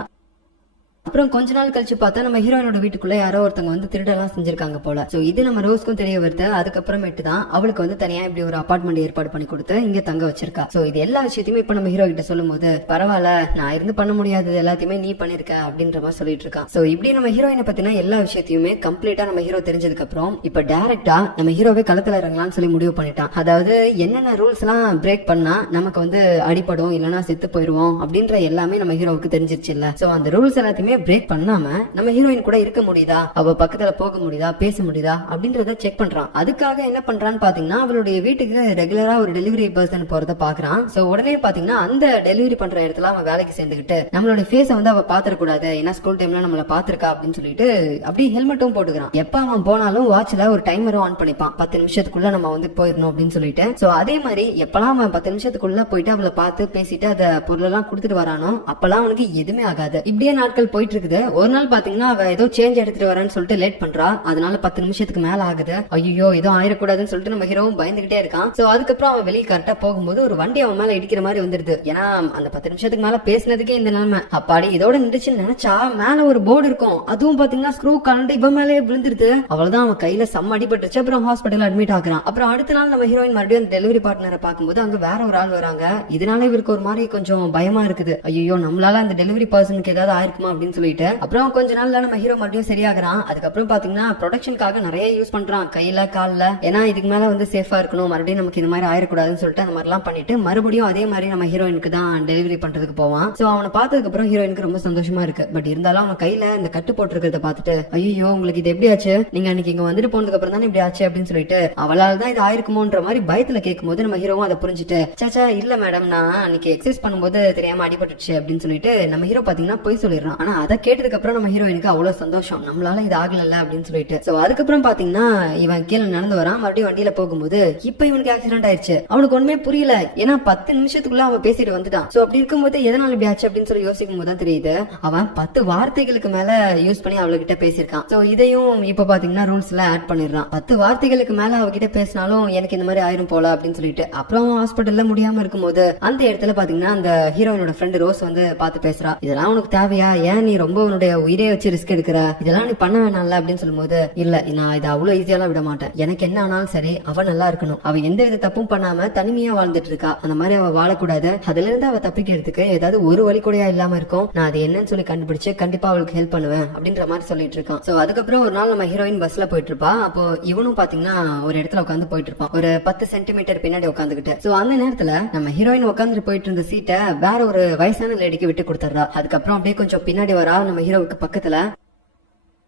அப்புறம் கொஞ்ச நாள் கழிச்சு பார்த்தா நம்ம ஹீரோயினோட வீட்டுக்குள்ள யாரோ ஒருத்தவங்க வந்து திருடெல்லாம் செஞ்சிருக்காங்க போல. சோ இது நம்ம ரோஸ்க்கும் தெரிய வருது. அதுக்கப்புறமேட்டு தான் அவளுக்கு வந்து தனியா இப்படி ஒரு அபார்ட்மெண்ட் ஏற்பாடு பண்ணி கொடுத்து இங்க தங்க வச்சிருக்கா. சோ இது எல்லா விஷயத்தையுமே இப்ப நம்ம ஹீரோ கிட்ட சொல்லும் போது, பரவாயில்ல நான் இருந்து பண்ண முடியாதது எல்லாத்தையுமே நீ பண்ணிருக்க அப்படின்ற மாதிரி சொல்லிட்டு இருக்கான். சோ இப்படி நம்ம ஹீரோயினை பத்தினா எல்லா விஷயத்தையுமே கம்ப்ளீட்டா நம்ம ஹீரோ தெரிஞ்சதுக்கு அப்புறம் இப்ப டைரக்டா நம்ம ஹீரோவே களத்துல இறங்கலாம்னு சொல்லி முடிவு பண்ணிட்டான். அதாவது என்னென்ன ரூல்ஸ் எல்லாம் பிரேக் பண்ணா நமக்கு வந்து அடிபடும் இல்லைன்னா செத்து போயிருவோம் அப்படின்ற எல்லாமே நம்ம ஹீரோவுக்கு தெரிஞ்சிருச்சு இல்ல. சோ அந்த ரூல்ஸ் எல்லாத்தையுமே பிரேக் பண்ணாம நம்ம ஹீரோயின் கூட இருக்க முடியுதா, அவ பக்கத்துல போக முடியுதா, பேச முடியுதா அப்படின்றத செக் பண்றான். அதுக்காக என்ன பண்றான்னு பாத்தீங்கன்னா அவளுடைய வீட்டுக்கு ரெகுலரா ஒரு டெலிவரி பர்சன் போறத பாக்குறான். சோ உடனே பாத்தீங்கன்னா அந்த டெலிவரி பண்ற இடத்துல அவன் வேலைக்கு சேர்ந்துக்கிட்டு நம்மளோட ஃபேஸ வந்து அவ பாத்துறக்கூடாது, ஏன்னா ஸ்கூல் டைம்ல நம்மள பாத்துருக்கா அப்படின்னு சொல்லிட்டு அப்படியே ஹெல்மெட்டும் போட்டுக்கிறான். எப்ப அவன் போனாலும் வாட்ச்ல ஒரு டைமரும் ஆன் பண்ணிப்பான், 10 நிமிஷத்துக்குள்ள நம்ம வந்து போயிடணும் அப்படின்னு சொல்லிட்டு. சோ அதே மாதிரி எப்பெல்லாம் அவன் 10 நிமிஷத்துக்குள்ள போயிட்டு அவளை பார்த்து பேசிட்டு அத பொருளெல்லாம் கொடுத்துட்டு வரானோ அப்பெல்லாம் அவனுக்கு எதுவுமே ஆகாது. இப்படியே நாட்கள் போயிட்டு இருக்குது. ஒரு நாள் பாத்தீங்கன்னா அவ ஏதோ சேஞ்ச் எடுத்துட்டு வரேன்னு சொல்லிட்டு லேட் பண்றா. அதனால 10 நிமிஷத்துக்கு மேல ஆகுது. ஐயோ ஏதோ ஆயிடக்கூடாதுன்னு சொல்லிட்டு நம்ம ஹீரோவும் பயந்துகிட்டே இருக்கான். சோ அதுக்கப்புறம் அவன் வெளியே கரெக்டா போகும்போது ஒரு வண்டி அவன் மேல இடிக்கிற மாதிரி வந்துருது. ஏன்னா அந்த 10 நிமிஷத்துக்கு மேல பேசினதுக்கே இந்த நிலைமை. அப்பாடி இதோட நின்றுச்சுன்னு நினைச்சா மேல ஒரு போர்டு இருக்கும், அதுவும் பாத்தீங்கன்னா ஸ்க்ரூ கலண்டு இவன் மேலே விழுந்துருது. அவ்வளவுதான், அவன் கையில செம்ம அடிபட்டுருச்சு. அப்புறம் ஹாஸ்பிட்டல் அட்மிட் ஆகுறான். அப்புறம் அடுத்த நாள் நம்ம ஹீரோயின் மறுபடியும் அந்த டெலிவரி பார்ட்னரை பார்க்கும்போது அங்க வேற ஒரு ஆள் வராங்க. இதனால இவருக்கு ஒரு மாதிரி கொஞ்சம் பயமா இருக்குது. ஐயோ நம்மளால அந்த டெலிவரி பர்சனுக்கு ஏதாவது ஆயிருக்குமா அப்படின்னு சொல்லிட்டு அப்புறம் கொஞ்ச நாள்ல நம்ம ஹீரோ மறுபடியும் சரியாகிறான். அதுக்கப்புறம் பாத்தீங்கன்னா ப்ரொடக்ஷனுக்காக நிறைய யூஸ் பண்றான் கையில கால்ல, ஏன்னா இதுக்கு மேல வந்து சேஃபா இருக்கணும், மறுபடியும் நமக்கு இந்த மாதிரி ஆயிடக்கூடாதுன்னு சொல்லிட்டு அந்த மாதிரி எல்லாம் பண்ணிட்டு மறுபடியும் அதே மாதிரி நம்ம ஹீரோயினுக்கு தான் டெலிவரி பண்றதுக்கு போவான். சோ அவனை பார்த்ததுக்கு அப்புறம் ஹீரோயினுக்கு ரொம்ப சந்தோஷமா இருக்கு. பட் இருந்தாலும் அவன் கையில இந்த கட்டு போட்டிருக்கிறத பார்த்துட்டு ஐயோ உங்களுக்கு இது எப்படி ஆச்சு, நீங்க அன்னைக்கு இங்க வந்துட்டு போனதுக்கு அப்புறம் தானே இப்படி ஆச்சு அப்படின்னு சொல்லிட்டு அவளால் தான் இது ஆயிருக்குமோன்ற மாதிரி பயத்துல கேட்கும் போது நம்ம ஹீரோவும் அதை புரிஞ்சுட்டு சாச்சா இல்ல மேடம் நான் அன்னைக்கு எக்ஸசைஸ் பண்ணும்போது தெரியாம அடிபட்டுச்சு அப்படின்னு சொல்லிட்டு நம்ம ஹீரோ பாத்தீங்கன்னா போய் சொல்லிடுறான். ஆனா அதை கேட்டதுக்கு அப்புறம் நம்ம ஹீரோயினுக்கு அவ்வளவு சந்தோஷம், நம்மளால இது ஆகல அப்படின்னு சொல்லிட்டு. சோ அதுக்கப்புறம் பாத்தீங்கன்னா இவன் கீழே நடந்து வரான். மறுபடியும் வண்டியில போகும்போது இப்ப இவனுக்கு ஆக்சிடென்ட் ஆயிடுச்சு. அவனுக்கு ஒண்ணுமே புரியல, ஏன்னா 10 நிமிஷத்துக்குள்ள அவன் பேசிட்டு வந்துட்டான். சோ அப்படி இருக்கும்போது எதனால இப்படி ஆச்சு அப்படின்னு சொல்லி யோசிக்கும் போது தான் தெரியுது அவன் 10 வார்த்தைகளுக்கு மேல யூஸ் பண்ணி அவளுக்கிட்ட பேசியிருக்கான். சோ இதையும் இப்ப பாத்தீங்கன்னா ரூல்ஸ்ல ஆட் பண்ணிடுறான். 10 வார்த்தைகளுக்கு மேல அவகிட்ட பேசினாலும் எனக்கு இந்த மாதிரி ஆயிரும் போல அப்படின்னு சொல்லிட்டு அப்புறம் ஹாஸ்பிட்டல்ல முடியாம இருக்கும்போது அந்த இடத்துல பாத்தீங்கன்னா அந்த ஹீரோயினோட ஃப்ரெண்ட் ரோஸ் வந்து பாத்து பேசுறா. இதெல்லாம் உனக்கு தேவையா, ஏன் நீ ரொம்ப உன்னுடைய உயிரே வச்சு ரிஸ்க் எடுக்கிற, இதெல்லாம் நீ பண்ண வேணாம்ல அப்படின்னு சொல்லும்போது இல்ல நான் இதை அவ்வளவு ஈஸியாலாம் விட மாட்டேன், எனக்கு என்ன ஆனாலும் சரி அவ நல்லா இருக்கணும், அவ எந்த வித தப்பும் பண்ணாம தனிமையா வாழ்ந்துட்டு இருக்கா, அந்த மாதிரி அவ வாழக்கூடாது, அதுல இருந்து அவ தப்பிக்கிறதுக்கு ஏதாவது ஒரு வழி கூடயா இல்லாம இருக்கும், நான் அது என்னன்னு சொல்லி கண்டுபிடிச்சு கண்டிப்பா அவளுக்கு ஹெல்ப் பண்ணுவேன் அப்படின்ற மாதிரி சொல்லிட்டு இருக்கான். சோ அதுக்கப்புறம் ஒரு நாள் நம்ம ஹீரோயின் பஸ்ல போயிட்டு இருப்பா. அப்போ இவனும் பாத்தீங்கன்னா ஒரு இடத்துல உட்காந்து போயிட்டு இருப்பான், ஒரு 10 சென்டிமீட்டர் பின்னாடி உட்காந்துக்கிட்டு. சோ அந்த நேரத்துல நம்ம ஹீரோயின் உட்காந்துட்டு போயிட்டு இருந்த சீட்டை வேற ஒரு வயசான லேடிக்கு விட்டு கொடுத்துறா. அதுக்கப்புறம் அப்படியே கொஞ்சம் பின்னாடி வரா நம்ம ஹீரோவுக்கு பக்கத்துல.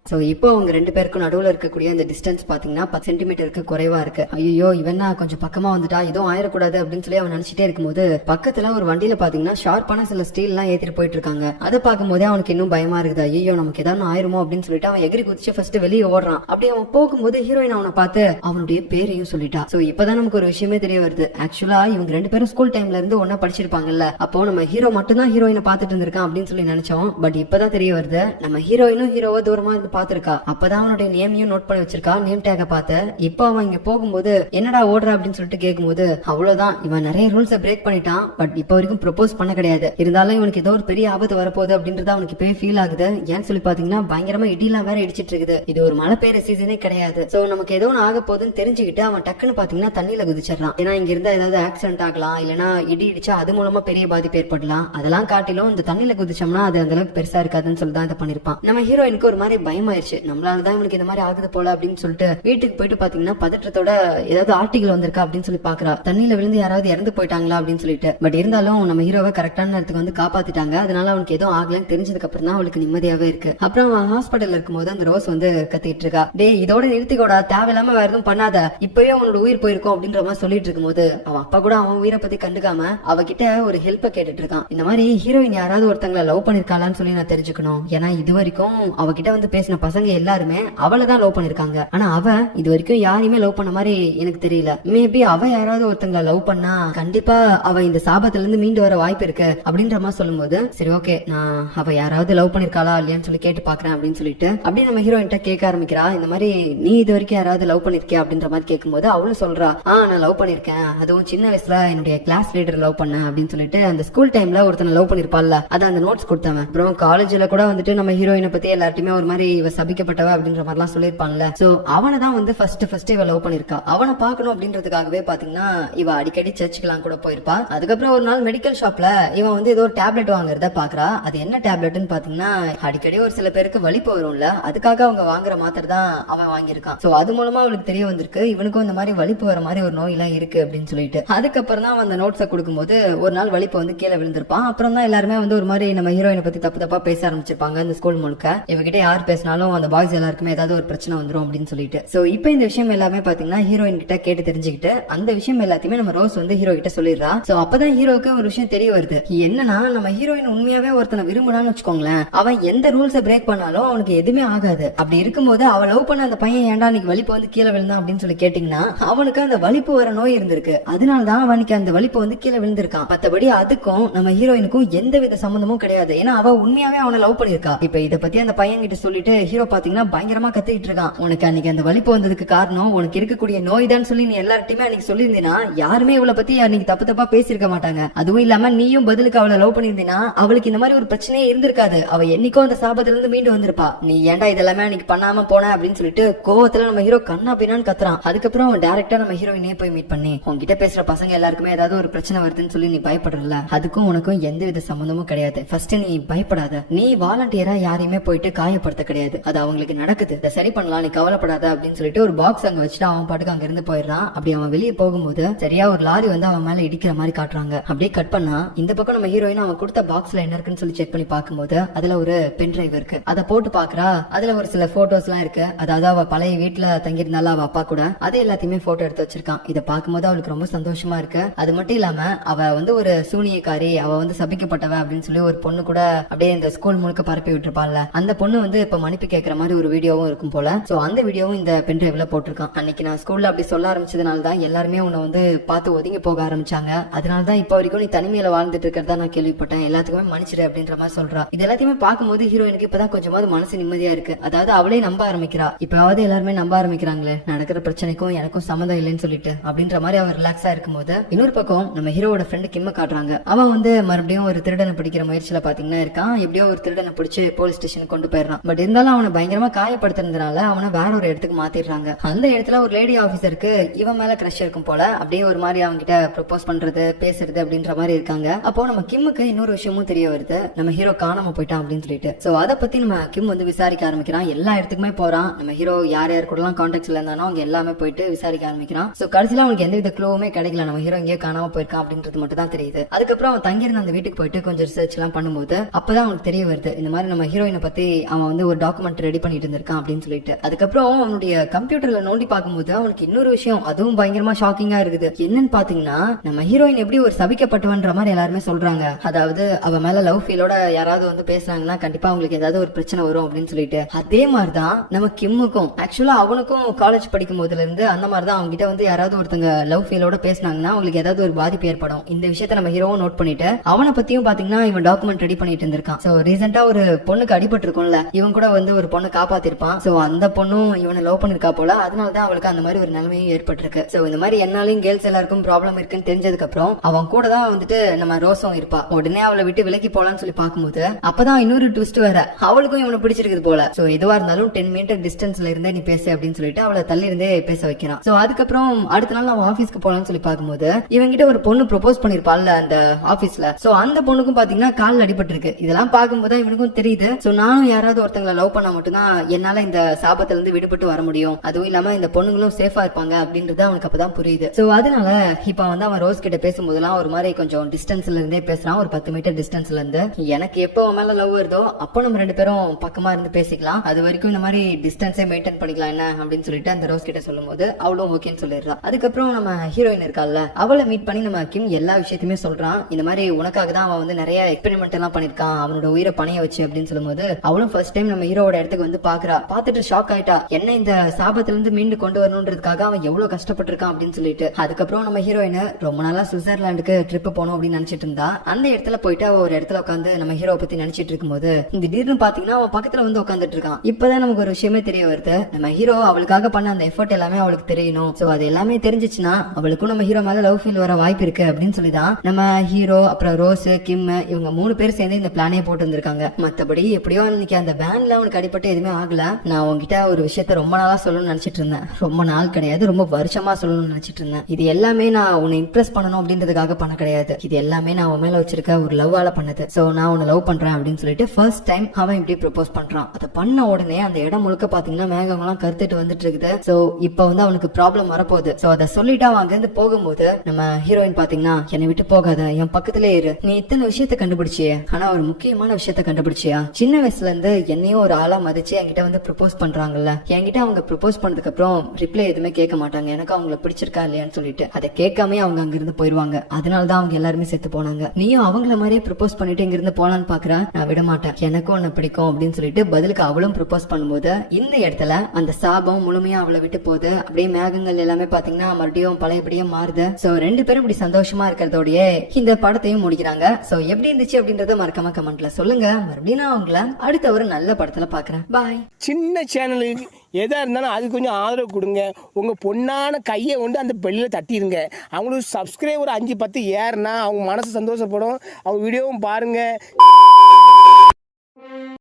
சோ இப்போ அவங்க 2 பேருக்கும் நடுவுல இருக்கக்கூடிய இந்த டிஸ்டன்ஸ் பாத்தீங்கன்னா 10 சென்டிமீட்டருக்கு குறைவா இருக்கு. ஐயோ இவனா கொஞ்சம் பக்கமா வந்துட்டா எதுவும் ஆயிடக்கூடாது அப்படின்னு சொல்லி அவன் நினைச்சிட்டே இருக்கும்போது பக்கத்துல ஒரு வண்டியில பாத்தீங்கன்னா ஷார்ப்பான சில ஸ்டீல் எல்லாம் ஏத்திட்டு போயிட்டு இருக்காங்க. அதை பார்க்கும் போதே அவனுக்கு இன்னும் பயமா இருக்குது. ஐயோ நமக்கு ஏதாவது ஆயிருமோ அப்படின்னு சொல்லிட்டு அவன் எகிரி குதிச்சு ஃபர்ஸ்ட் வெளியே ஓடுறான். அப்படி அவன் போகும்போது ஹீரோயின் அவனை பார்த்து அவனுடைய பேரையும் சொல்லிட்டா. சோ இப்பதான் நமக்கு ஒரு விஷயமே தெரிய வருது. ஆக்சுவலா இவங்க 2 பேரும் ஸ்கூல் டைம்ல இருந்து ஒன்னா படிச்சிருப்பாங்கல்ல, அப்போ நம்ம ஹீரோ மட்டும் தான் ஹீரோயினை பாத்துட்டு இருந்திருக்கான் அப்படின்னு சொல்லி நினைச்சோம். பட் இப்பதான் தெரிய வருது நம்ம ஹீரோயினும் ஹீரோவை தூரமா இருந்து பாத்துருக்கா. அப்பதான் அவனுடைய நேமையும் நோட் பண்ணி வச்சிருக்கா, நேம் டேக பார்த்து. இப்போ அவன் இங்க போகும்போது என்னடா ஓடுற அப்படின்னு சொல்லிட்டு கேட்கும்போது அவ்வளவுதான் இவன் நிறைய ரூல்ஸை பிரேக் பண்ணிட்டான். பட் இப்போ வரைக்கும் ப்ரொபோஸ் பண்ண கிடையாது. இருந்தாலும் இவனுக்கு ஏதோ ஒரு பெரிய ஆபத்து வரப்போகுது அப்படின்றது அவனுக்கு இப்பவே ஃபீல் ஆகுது. ஏன்னு சொல்லி பாத்தீங்கன்னா பயங்கரமா இடிலாம் வேற இடிச்சிட்டு இருக்குது. இது ஒரு மழை பெய்யுற சீசனே கிடையாது. சோ நமக்கு ஏதோ ஒன்று ஆக போகுதுன்னு தெரிஞ்சுக்கிட்டு அவன் டக்குன்னு பாத்தீங்கன்னா தண்ணியில குதிச்சிடறான். ஏன்னா இங்க இருந்தா ஏதாவது ஆக்சிடென்ட் ஆகலாம், இல்லைன்னா இடி இடிச்சா அது மூலமா பெரிய பாதிப்பு ஏற்படலாம். அதெல்லாம் காட்டிலும் இந்த தண்ணியில குதிச்சோம்னா அது அந்த அளவுக்கு பெருசா இருக்காதுன்னு சொல்லி தான் இதை பண்ணிருப்பான். நம்ம ஹீரோயினுக்கு ஒரு மாதிரி பயமாயிருச்சு, நம்மளாலதான் இவனுக்கு இந்த மாதிரி ஆகுது போல அப்படின்னு சொல்லிட்டு வீட்டுக்கு போயிட்டு பாத்தீங்கன்னா பதற்றத்தோட ஏதாவது ஆர்டிகல் வந்திருக்கா அப்படின்னு சொல்லி பாக்குறா. தண்ணியில விழுந்து யாராவது இறந்து போயிட்டாங்களா அப்படின்னு சொல்லிட்டு. பட் இருந்தாலும் நம்ம ஹீரோவை கரெக்டான நேரத்துக்கு வந்து காப்பாத்திட்டாங்க. அதனால அவனுக்கு எதுவும் ஆகலன்னு தெரிஞ்சதுக்கு அப்புறம் தான் அவளுக்கு நிம்மதியாவே இருக்கு. அப்புறம் அவன் ஹாஸ்பிட்டல்ல இருக்கும்போது அந்த ரோஸ் வந்து கத்திட்டு இருக்கா, டே இதோட நிறுத்திக்கோடா, தேவையில்லாம வேற எதுவும் பண்ணாத, இப்பவே அவனோட உயிர் போயிருக்கும் அப்படின்ற மாதிரி சொல்லிட்டு இருக்கும்போது அவன் அப்பா கூட அவன் உயிரை பத்தி கண்டுக்காம அவகிட்ட ஒரு ஹெல்ப் கேட்டுட்டு இருக்கான். இந்த மாதிரி ஹீரோயின் யாராவது ஒருத்தங்களை லவ் பண்ணிருக்காளான்னு சொல்லி நான் தெரிஞ்சுக்கணும், ஏன்னா இது வரைக்கும் அவகிட்ட வந்து பேசின பேசின பசங்க எல்லாருமே அவளை தான் லவ் பண்ணிருக்காங்க. ஆனா அவ இது வரைக்கும் யாரையுமே லவ் பண்ண மாதிரி எனக்கு தெரியல. மேபி அவ யாராவது ஒருத்தங்களை லவ் பண்ணா கண்டிப்பா அவ இந்த சாபத்துல இருந்து மீண்டு வர வாய்ப்பு இருக்கு அப்படின்ற மாதிரி சொல்லும்போது, சரி ஓகே நான் அவ யாராவது லவ் பண்ணிருக்காளா இல்லையான்னு சொல்லி கேட்டு பாக்குறேன் அப்படின்னு சொல்லிட்டு அப்படி நம்ம ஹீரோயின்ட்ட கேட்க ஆரம்பிக்கிறா. இந்த மாதிரி நீ இது வரைக்கும் யாராவது லவ் பண்ணிருக்கியா அப்படின்ற மாதிரி கேட்கும்போது அவளும் சொல்றா, நான் லவ் பண்ணிருக்கேன், அதுவும் சின்ன வயசுல என்னுடைய கிளாஸ் லீடர் லவ் பண்ணேன் அப்படின்னு சொல்லிட்டு அந்த ஸ்கூல் டைம்ல ஒருத்தனை லவ் பண்ணிருப்பாள்ல அத அந்த நோட்ஸ் கொடுத்தவன். அப்புறம் காலேஜ்ல கூட வந்துட்டு நம்ம ஹீரோயினை பத்தி எல்லார்ட்டுமே ஒரு மாதிரி இவ சபிக்கப்பட்டவ அப்படின்ற மாதிரி எல்லாம் சொல்லிருப்பாங்கல்ல. சோ அவனை தான் வந்து ஃபர்ஸ்ட் இவ லவ் பண்ணிருக்கா. அவனை பாக்கணும் அப்படின்றதுக்காகவே பாத்தீங்கன்னா இவ அடிக்கடி சர்ச்சுக்கெல்லாம் கூட போயிருப்பா. அதுக்கப்புறம் ஒரு நாள் மெடிக்கல் ஷாப்ல இவன் வந்து ஏதோ ஒரு டேப்லெட் வாங்குறத பாக்குறா. அது என்ன டேப்லெட்னு பாத்தீங்கன்னா அடிக்கடி ஒரு சில பேருக்கு வலிப்பு வரும்ல, அதுக்காக அவங்க வாங்குற மாத்திரை தான் அவன் வாங்கியிருக்கான். சோ அது மூலமா அவளுக்கு தெரிய வந்திருக்கு இவனுக்கும் இந்த மாதிரி வலிப்பு வர மாதிரி ஒரு நோய் எல்லாம் இருக்கு அப்படின்னு சொல்லிட்டு. அதுக்கப்புறம் தான் அந்த நோட்ஸை கொடுக்கும்போது ஒரு நாள் வலிப்பு வந்து கீழே விழுந்திருப்பான். அப்புறம் தான் எல்லாருமே வந்து ஒரு மாதிரி நம்ம ஹீரோயினை பத்தி தப்பு தப்பா பேச ஆரம்பிச்சிருப்பாங்க இந்த ஸ்கூல் முழுக்க. இவகிட்ட யார் பேசினாலும் அந்த பாய்ஸ் எல்லாருக்குமே ஏதாவது ஒரு பிரச்சனை வந்துரும் அப்படின்னு சொல்லிட்டு. சோ இப்போ இந்த விஷயம் எல்லாமே பாத்தீங்கன்னா ஹீரோயின் கிட்ட கேட்டு தெரிஞ்சுக்கிட்டு அந்த விஷயம் எல்லாத்தையுமே நம்ம ரோஸ் வந்து ஹீரோ கிட்ட சொல்லிடுறா. சோ அப்பதான் ஹீரோக்கு ஒரு விஷயம் தெரிய வருது. என்னன்னா நம்ம ஹீரோயின் உண்மையாவே ஒருத்தனை விரும்பினான்னு வச்சுக்கோங்களேன், அவன் எந்த ரூல்ஸை பிரேக் பண்ணாலும் அவனுக்கு எதுவுமே ஆகாது. அப்படி இருக்கும்போது அவ லவ் பண்ண அந்த பையன் ஏன்டா இன்னைக்கு வலிப்பு வந்து கீழே விழுந்தான் அப்படின்னு சொல்லி கேட்டீங்கன்னா அவனுக்கு அந்த வலிப்பு வர நோய் இருந்திருக்கு. அதனாலதான் அவனுக்கு அந்த வலிப்பு வந்து கீழே விழுந்திருக்கான். மத்தபடி அதுக்கும் நம்ம ஹீரோயினுக்கும் எந்த வித சம்பந்தமும் கிடையாது. ஏன்னா அவ உண்மையாவே அவனை லவ் பண்ணிருக்கா. இப்ப இத பத்தி அந்த பையன் கிட்ட சொல்லிட்டு ஹீரோ பாத்தீங்கன்னா பயங்கரமா கத்திட்டு இருக்கான். உனக்கு அன்னைக்கு அந்த வலிப்பு வந்ததுக்கு காரணம் உனக்கு இருக்கக்கூடிய நோய் தான் சொல்லி நீ எல்லார்ட்டையுமே அன்னைக்கு சொல்லியிருந்தீனா யாருமே இவளை பத்தி அன்னைக்கு தப்பு தப்பா பேசிருக்க மாட்டாங்க. அதுவும் இல்லாம நீயும் பதிலுக்கு அவளை லவ் பண்ணிருந்தீனா அவளுக்கு இந்த மாதிரி ஒரு பிரச்சனையே இருந்திருக்காது. அவ என்னைக்கோ அந்த சாபத்துல இருந்து மீண்டு வந்திருப்பா. நீ ஏன்டா இதெல்லாமே அன்னைக்கு பண்ணாம போன அப்படின்னு சொல்லிட்டு கோவத்துல நம்ம ஹீரோ கண்ணா பின்னான்னு கத்துறான். அதுக்கப்புறம் அவன் டைரக்டா நம்ம ஹீரோயினே போய் மீட் பண்ணி உன்கிட்ட பேசுற பசங்க எல்லாருக்குமே ஏதாவது ஒரு பிரச்சனை வருதுன்னு சொல்லி நீ பயப்படுறல, அதுக்கும் உனக்கும் எந்த வித சம்பந்தமும் கிடையாது. ஃபர்ஸ்ட் நீ பயப்படாத. நீ வாலண்டியரா யாரையுமே போயிட்டு காயப்படுத்த கிடையாது. அது அவங்களுக்கு நடக்குது, இதை சரி பண்ணலாம், நீ கவலைப்படாத அப்படின்னு சொல்லிட்டு ஒரு பாக்ஸ் அங்க வச்சுட்டு அவன் பாட்டுக்கு அங்க இருந்து போயிடுறான். அப்படி அவன் வெளியே போகும்போது சரியா ஒரு லாரி வந்து அவன் மேல இடிக்கிற மாதிரி காட்டுறாங்க. அப்படியே கட் பண்ணா இந்த பக்கம் நம்ம ஹீரோயின் அவன் கொடுத்த பாக்ஸ்ல என்ன இருக்குன்னு சொல்லி செக் பண்ணி பார்க்கும்போது அதுல ஒரு பென் டிரைவ் இருக்கு. அதை போட்டு பாக்குறா. அதுல ஒரு சில போட்டோஸ் எல்லாம் இருக்கு. அதாவது அவ பழைய வீட்டுல தங்கியிருந்தால அவ அப்பா கூட அது எல்லாத்தையுமே போட்டோ எடுத்து வச்சிருக்கான். இதை பார்க்கும்போது அவளுக்கு ரொம்ப சந்தோஷமா இருக்கு. அது மட்டும் இல்லாம அவ வந்து ஒரு சூனியக்காரி, அவ வந்து சபிக்கப்பட்டவ அப்படின்னு சொல்லி ஒரு பொண்ணு கூட அப்படியே இந்த ஸ்கூல் முழுக்க பரப்பி விட்டுருப்பாள்ல, அந்த பொண்ணு வந்து இப்ப மன்னிப்பு கேட்கற மாதிரி ஒரு வீடியோவும் இருக்கும் போல. சோ அந்த வீடியோவும் இந்த பென் டிரைவ்ல போட்டிருக்கான். அன்னைக்கு நான் ஸ்கூல்ல அப்படி சொல்ல ஆரம்பிச்சதுனாலதான் எல்லாருமே உன்னை வந்து பார்த்து ஒதுங்கி போக ஆரம்பிச்சாங்க. அதனாலதான் இப்ப வரைக்கும் நீ தனிமையில வாழ்ந்துட்டு இருக்கிறதா நான் கேள்விப்பட்டேன். எல்லாத்துக்குமே மன்னிச்சிரு அப்படின்ற மாதிரி சொல்றா. இது எல்லாத்தையுமே பார்க்கும்போது ஹீரோயினுக்கு இப்பதான் கொஞ்சமாவது மனசு நிம்மதியா இருக்கு. அதாவது அவளே நம்ப ஆரம்பிக்கிறா. இப்பயாவது எல்லாருமே நம்ப ஆரம்பிக்கிறாங்களே நடக்கிற பிரச்சனைக்கும் எனக்கும் சம்மந்தம் இல்லைன்னு சொல்லிட்டு அப்படின்ற மாதிரி அவர் ரிலாக்ஸா இருக்கும்போது இன்னொரு பக்கம் நம்ம ஹீரோட ஃப்ரெண்டு கிம்ம காட்டுறாங்க. அவன் வந்து மறுபடியும் ஒரு திருடனை பிடிக்கிற முயற்சியில பாத்தீங்கன்னா இருக்கான். எப்படியோ ஒரு திருடனை பிடிச்சு போலீஸ் ஸ்டேஷன் கொண்டு போயிடறான். பட் இருந்தாலும் அவனை பயங்கரமா காயப்படுத்துறதுனால அவனை வேற ஒரு இடத்துக்கு மாத்திடுறாங்க. அந்த இடத்துல ஒரு லேடி ஆபீசருக்கு இவன் மேல கிரஷ் இருக்கும் போல. அப்படியே ஒரு மாதிரி அவங்க கிட்ட ப்ரொபோஸ் பண்றது பேசுறது அப்படின்ற மாதிரி இருக்காங்க. அப்போ நம்ம கிம்முக்கு இன்னொரு விஷயமும் தெரிய வருது, நம்ம ஹீரோ காணாம போயிட்டான் அப்படின்னு சொல்லிட்டு. சோ அதை பத்தி நம்ம கிம் வந்து விசாரிக்க ஆரம்பிக்கிறான். எல்லா இடத்துக்குமே போறான். நம்ம ஹீரோ யார் யார் கூட எல்லாம் கான்டாக்ட்ல இருந்தானோ அவங்க எல்லாமே போயிட்டு விசாரிக்க ஆரம்பிக்கிறான். சோ கடைசியில அவனுக்கு எந்த வித க்ளூவுமே கிடைக்கல. நம்ம ஹீரோ எங்கேயோ காணாம போயிருக்கான் அப்படின்றது மட்டும் தான் தெரியுது. அதுக்கப்புறம் அவன் தங்கியிருந்த அந்த வீட்டுக்கு போயிட்டு கொஞ்சம் ரிசர்ச் எல்லாம் பண்ணும்போது அப்பதான் அவனுக்கு தெரிய வருது இந்த மாதிரி நம்ம ஹீரோயினை பத்தி அவன் வந்து ஒரு டாக்குமெண்ட் ரெடி பண்ணிட்டு இருந்திருக்கான் அப்படின்னு சொல்லிட்டு. அதுக்கப்புறம் அவனுடைய கம்ப்யூட்டர்ல நோண்டி பார்க்கும்போது அவனுக்கு இன்னொரு விஷயம் அதுவும் பயங்கரமா ஷாக்கிங்கா இருக்குது. என்னன்னு பாத்தீங்கன்னா நம்ம ஹீரோயின் எப்படி ஒரு சபிக்கப்பட்டவன்ற மாதிரி எல்லாருமே சொல்றாங்க. அதாவது அவ மேல லவ் ஃபீலோட யாராவது வந்து பேசுறாங்கன்னா கண்டிப்பா அவங்களுக்கு ஏதாவது ஒரு பிரச்சனை வரும் அப்படின்னு சொல்லிட்டு. அதே மாதிரிதான் நம்ம கிம்முக்கும் ஆக்சுவலா அவனுக்கும் காலேஜ் படிக்கும் போதுல இருந்து அந்த மாதிரிதான் அவங்க கிட்ட வந்து யாராவது ஒருத்தங்க லவ் ஃபீலோட பேசினாங்கன்னா அவங்களுக்கு ஏதாவது ஒரு பாதிப்பு ஏற்படும். இந்த விஷயத்த நம்ம ஹீரோவும் நோட் பண்ணிட்டு அவனை பத்தியும் பாத்தீங்கன்னா இவன் டாக்குமெண்ட் ரெடி பண்ணிட்டு இருந்திருக்கான். சோ ரீசெண்டா ஒரு பொண்ணுக்கு அடிபட்டு இருக்கும்ல, இவன் கூட வந்து ஒரு பொண்ணு காப்பாத்திருப்பான். சோ அந்த பொண்ணும் இவனை லவ் பண்ணிருக்கா போல. அதனாலதான் அவளுக்கு அந்த மாதிரி ஒரு நிலைமையும் ஏற்பட்டிருக்கு. சோ இந்த மாதிரி என்னாலையும் கேர்ள்ஸ் எல்லாருக்கும் ப்ராப்ளம் இருக்குன்னு தெரிஞ்சதுக்கு அப்புறம் அவன் கூட தான் வந்துட்டு நம்ம ரோஸும் இருப்பா. உடனே அவளை விட்டு விலக்கி போலான்னு சொல்லி பாக்கும்போது அப்பதான் இன்னொரு ட்விஸ்ட் வேற, அவளுக்கும் இவனை பிடிச்சிருக்குது போல. சோ எதுவா இருந்தாலும் 10 மீட்டர் டிஸ்டன்ஸ்ல இருந்தே நீ பேச அப்படின்னு சொல்லிட்டு அவளை தள்ளி இருந்தே பேச வைக்கிறான். சோ அதுக்கப்புறம் அடுத்த நாள் அவன் ஆபீஸ்க்கு போலான்னு சொல்லி பாக்கும்போது இவங்கிட்ட ஒரு பொண்ணு ப்ரொபோஸ் பண்ணிருப்பாள்ல அந்த ஆபீஸ்ல. சோ அந்த பொண்ணுக்கும் பாத்தீங்கன்னா கால் அடிபட்டு இருக்கு. இதெல்லாம் பார்க்கும்போது இவனுக்கும் தெரியுது. சோ நானும் யாராவது ஒருத்தங்களை லவ் பண்ணா மட்டும்தான் என்னால இந்த சாபத்துல இருந்து விடுபட்டு வர முடியும். அதுவும் இல்லாம இந்த பொண்ணுங்களும் சேஃபா இருப்பாங்க அப்படின்றது அவனுக்கு அப்பதான் புரியுது. சோ அதனால இப்ப வந்து அவன் ரோஸ் கிட்ட பேசும்போதெல்லாம் ஒரு மாதிரி கொஞ்சம் டிஸ்டன்ஸ்ல இருந்தே பேசுறான். ஒரு 10 மீட்டர் டிஸ்டன்ஸ்ல இருந்து. எனக்கு எப்போ அவன் மேல லவ் வருதோ அப்போ நம்ம 2 பேரும் பக்கமா இருந்து பேசிக்கலாம். அது வரைக்கும் இந்த மாதிரி டிஸ்டன்ஸே மெயின்டைன் பண்ணிக்கலாம் என்ன அப்படின்னு சொல்லிட்டு அந்த ரோஸ் கிட்ட சொல்லும் போது அவளும் ஓகேன்னு சொல்லிடுறா. அதுக்கப்புறம் நம்ம ஹீரோயின் இருக்கால அவளை மீட் பண்ணி நம்ம கிம் எல்லா விஷயத்தையுமே சொல்றான். இந்த மாதிரி உனக்காக தான் அவன் வந்து நிறைய எக்ஸ்பெரிமெண்ட் எல்லாம் பண்ணிருக்கான் அவனோட உயிரை பணைய வச்சு அப்படின்னு சொல்லும் போது அவளும் ஃபர்ஸ்ட் டைம் நம்ம ஹீரோ ஹீரோவோட இடத்துக்கு வந்து பாக்குறா. பாத்துட்டு ஷாக் ஆயிட்டா. என்ன இந்த சாபத்துல இருந்து மீண்டு கொண்டு வரணும்ன்றதுக்காக அவன் எவ்வளவு கஷ்டப்பட்டிருக்கான் அப்படின்னு சொல்லிட்டு. அதுக்கப்புறம் நம்ம ஹீரோயின் ரொம்ப நாளா சுவிட்சர்லாந்துக்கு ட்ரிப் போனோம் அப்படின்னு நினைச்சிட்டு இருந்தா. அந்த இடத்துல போயிட்டு அவ ஒரு இடத்துல உட்காந்து நம்ம ஹீரோவை பத்தி நினைச்சிட்டு இருக்கும்போது திடீர்னு பாத்தீங்கன்னா அவன் பக்கத்துல வந்து உட்காந்துட்டு இருக்கான். இப்பதான் நமக்கு ஒரு விஷயமே தெரிய வருது. நம்ம ஹீரோ அவளுக்காக பண்ண அந்த எஃபர்ட் எல்லாமே அவளுக்கு தெரியணும். சோ அது எல்லாமே தெரிஞ்சிச்சுன்னா அவளுக்கும் நம்ம ஹீரோ மேல லவ் ஃபீல் வர வாய்ப்பு இருக்கு அப்படின்னு சொல்லிதான் நம்ம ஹீரோ அப்புறம் ரோஸ் கிம் இவங்க 3 பேர் சேர்ந்து இந்த பிளானே போட்டு வந்திருக்காங்க. மத்தபடி எப்படியோ இன்னைக்கு அந்த வேன்ல அவனுக்கு அடிப்பட்டு எதுவுமே ஆகல. நான் உங்ககிட்ட ஒரு விஷயத்த ரொம்ப நாளா சொல்லணும்னு நினைச்சிட்டு இருந்தேன். ரொம்ப நாள் கிடையாது, ரொம்ப வருஷமா சொல்லணும்னு நினைச்சிட்டு இருந்தேன். இது எல்லாமே நான் உன்னை இம்ப்ரெஸ் பண்ணணும் அப்படின்றதுக்காக பண்ண கிடையாது. இது எல்லாமே நான் உன் மேல வச்சிருக்க ஒரு லவ்வால பண்ணது. சோ நான் உன்னை லவ் பண்றேன் அப்படின்னு சொல்லிட்டு ஃபர்ஸ்ட் டைம் அவன் இப்படி ப்ரப்போஸ் பண்றான். அதை பண்ண உடனே அந்த இடம் முழுக்க பாத்தீங்கன்னா மேகங்கள்லாம் கருத்துட்டு வந்துட்டு இருக்குது. சோ இப்ப வந்து அவனுக்கு ப்ராப்ளம் வரப்போகுது. சோ அதை சொல்லிட்டு அவன் அங்க இருந்து போகும்போது நம்ம ஹீரோயின் பாத்தீங்கன்னா என்னை விட்டு போகாத, என் பக்கத்திலே இரு, நீ இத்தனை விஷயத்த கண்டுபிடிச்சியே, ஆனா ஒரு முக்கியமான விஷயத்த கண்டுபிடிச்சியா? சின்ன வயசுல இருந்து என்னையும் ஒரு ஆளா மதிச்சு என்கிட்ட வந்து ப்ரப்போஸ் பண்றாங்கல்ல, என்கிட்ட அவங்க ப்ரப்போஸ் பண்ணதுக்கு அப்புறம் ரிப்ளை எதுவுமே கேட்க மாட்டாங்க, எனக்கு அவங்கள பிடிச்சிருக்கா இல்லையான்னு சொல்லிட்டு. அதை கேட்காம அவங்க அங்க இருந்து போயிருவாங்க. அதனாலதான் அவங்க எல்லாருமே செத்து போனாங்க. நீயும் அவங்கள மாதிரியே ப்ரப்போஸ் பண்ணிட்டு இங்க இருந்து போலான்னு பாக்குற, நான் விட மாட்டேன், எனக்கும் உன்னை பிடிக்கும் அப்படின்னு சொல்லிட்டு பதிலுக்கு அவளும் ப்ரப்போஸ் பண்ணும்போது இந்த இடத்துல அந்த சாபம் முழுமையா அவளை விட்டு போகுது. அப்படியே மேகங்கள் எல்லாமே பாத்தீங்கன்னா மறுபடியும் பழையபடியே மாறுது. சோ 2 பேரும் இப்படி சந்தோஷமா இருக்கிறதோடய இந்த படத்தையும் முடிக்கிறாங்க. சோ எப்படி இருந்துச்சு அப்படின்றத மறக்காம கமெண்ட்ல சொல்லுங்க. மறுபடியும் நான் உங்களை அடுத்த ஒரு நல்ல படத்துல பாக்குறேன். பாய். சின்ன சேனலுக்கு எதா இருந்தாலும் அது கொஞ்சம் ஆதரவு கொடுங்க. உங்க பொண்ணான கையை கொண்டு அந்த பெல்லில தட்டிடுங்க. அவங்களுக்கு சப்ஸ்கிரைபர் 5-10 ஏறுனா அவங்க மனசு சந்தோஷப்படும். அவங்க வீடியோவும் பாருங்க.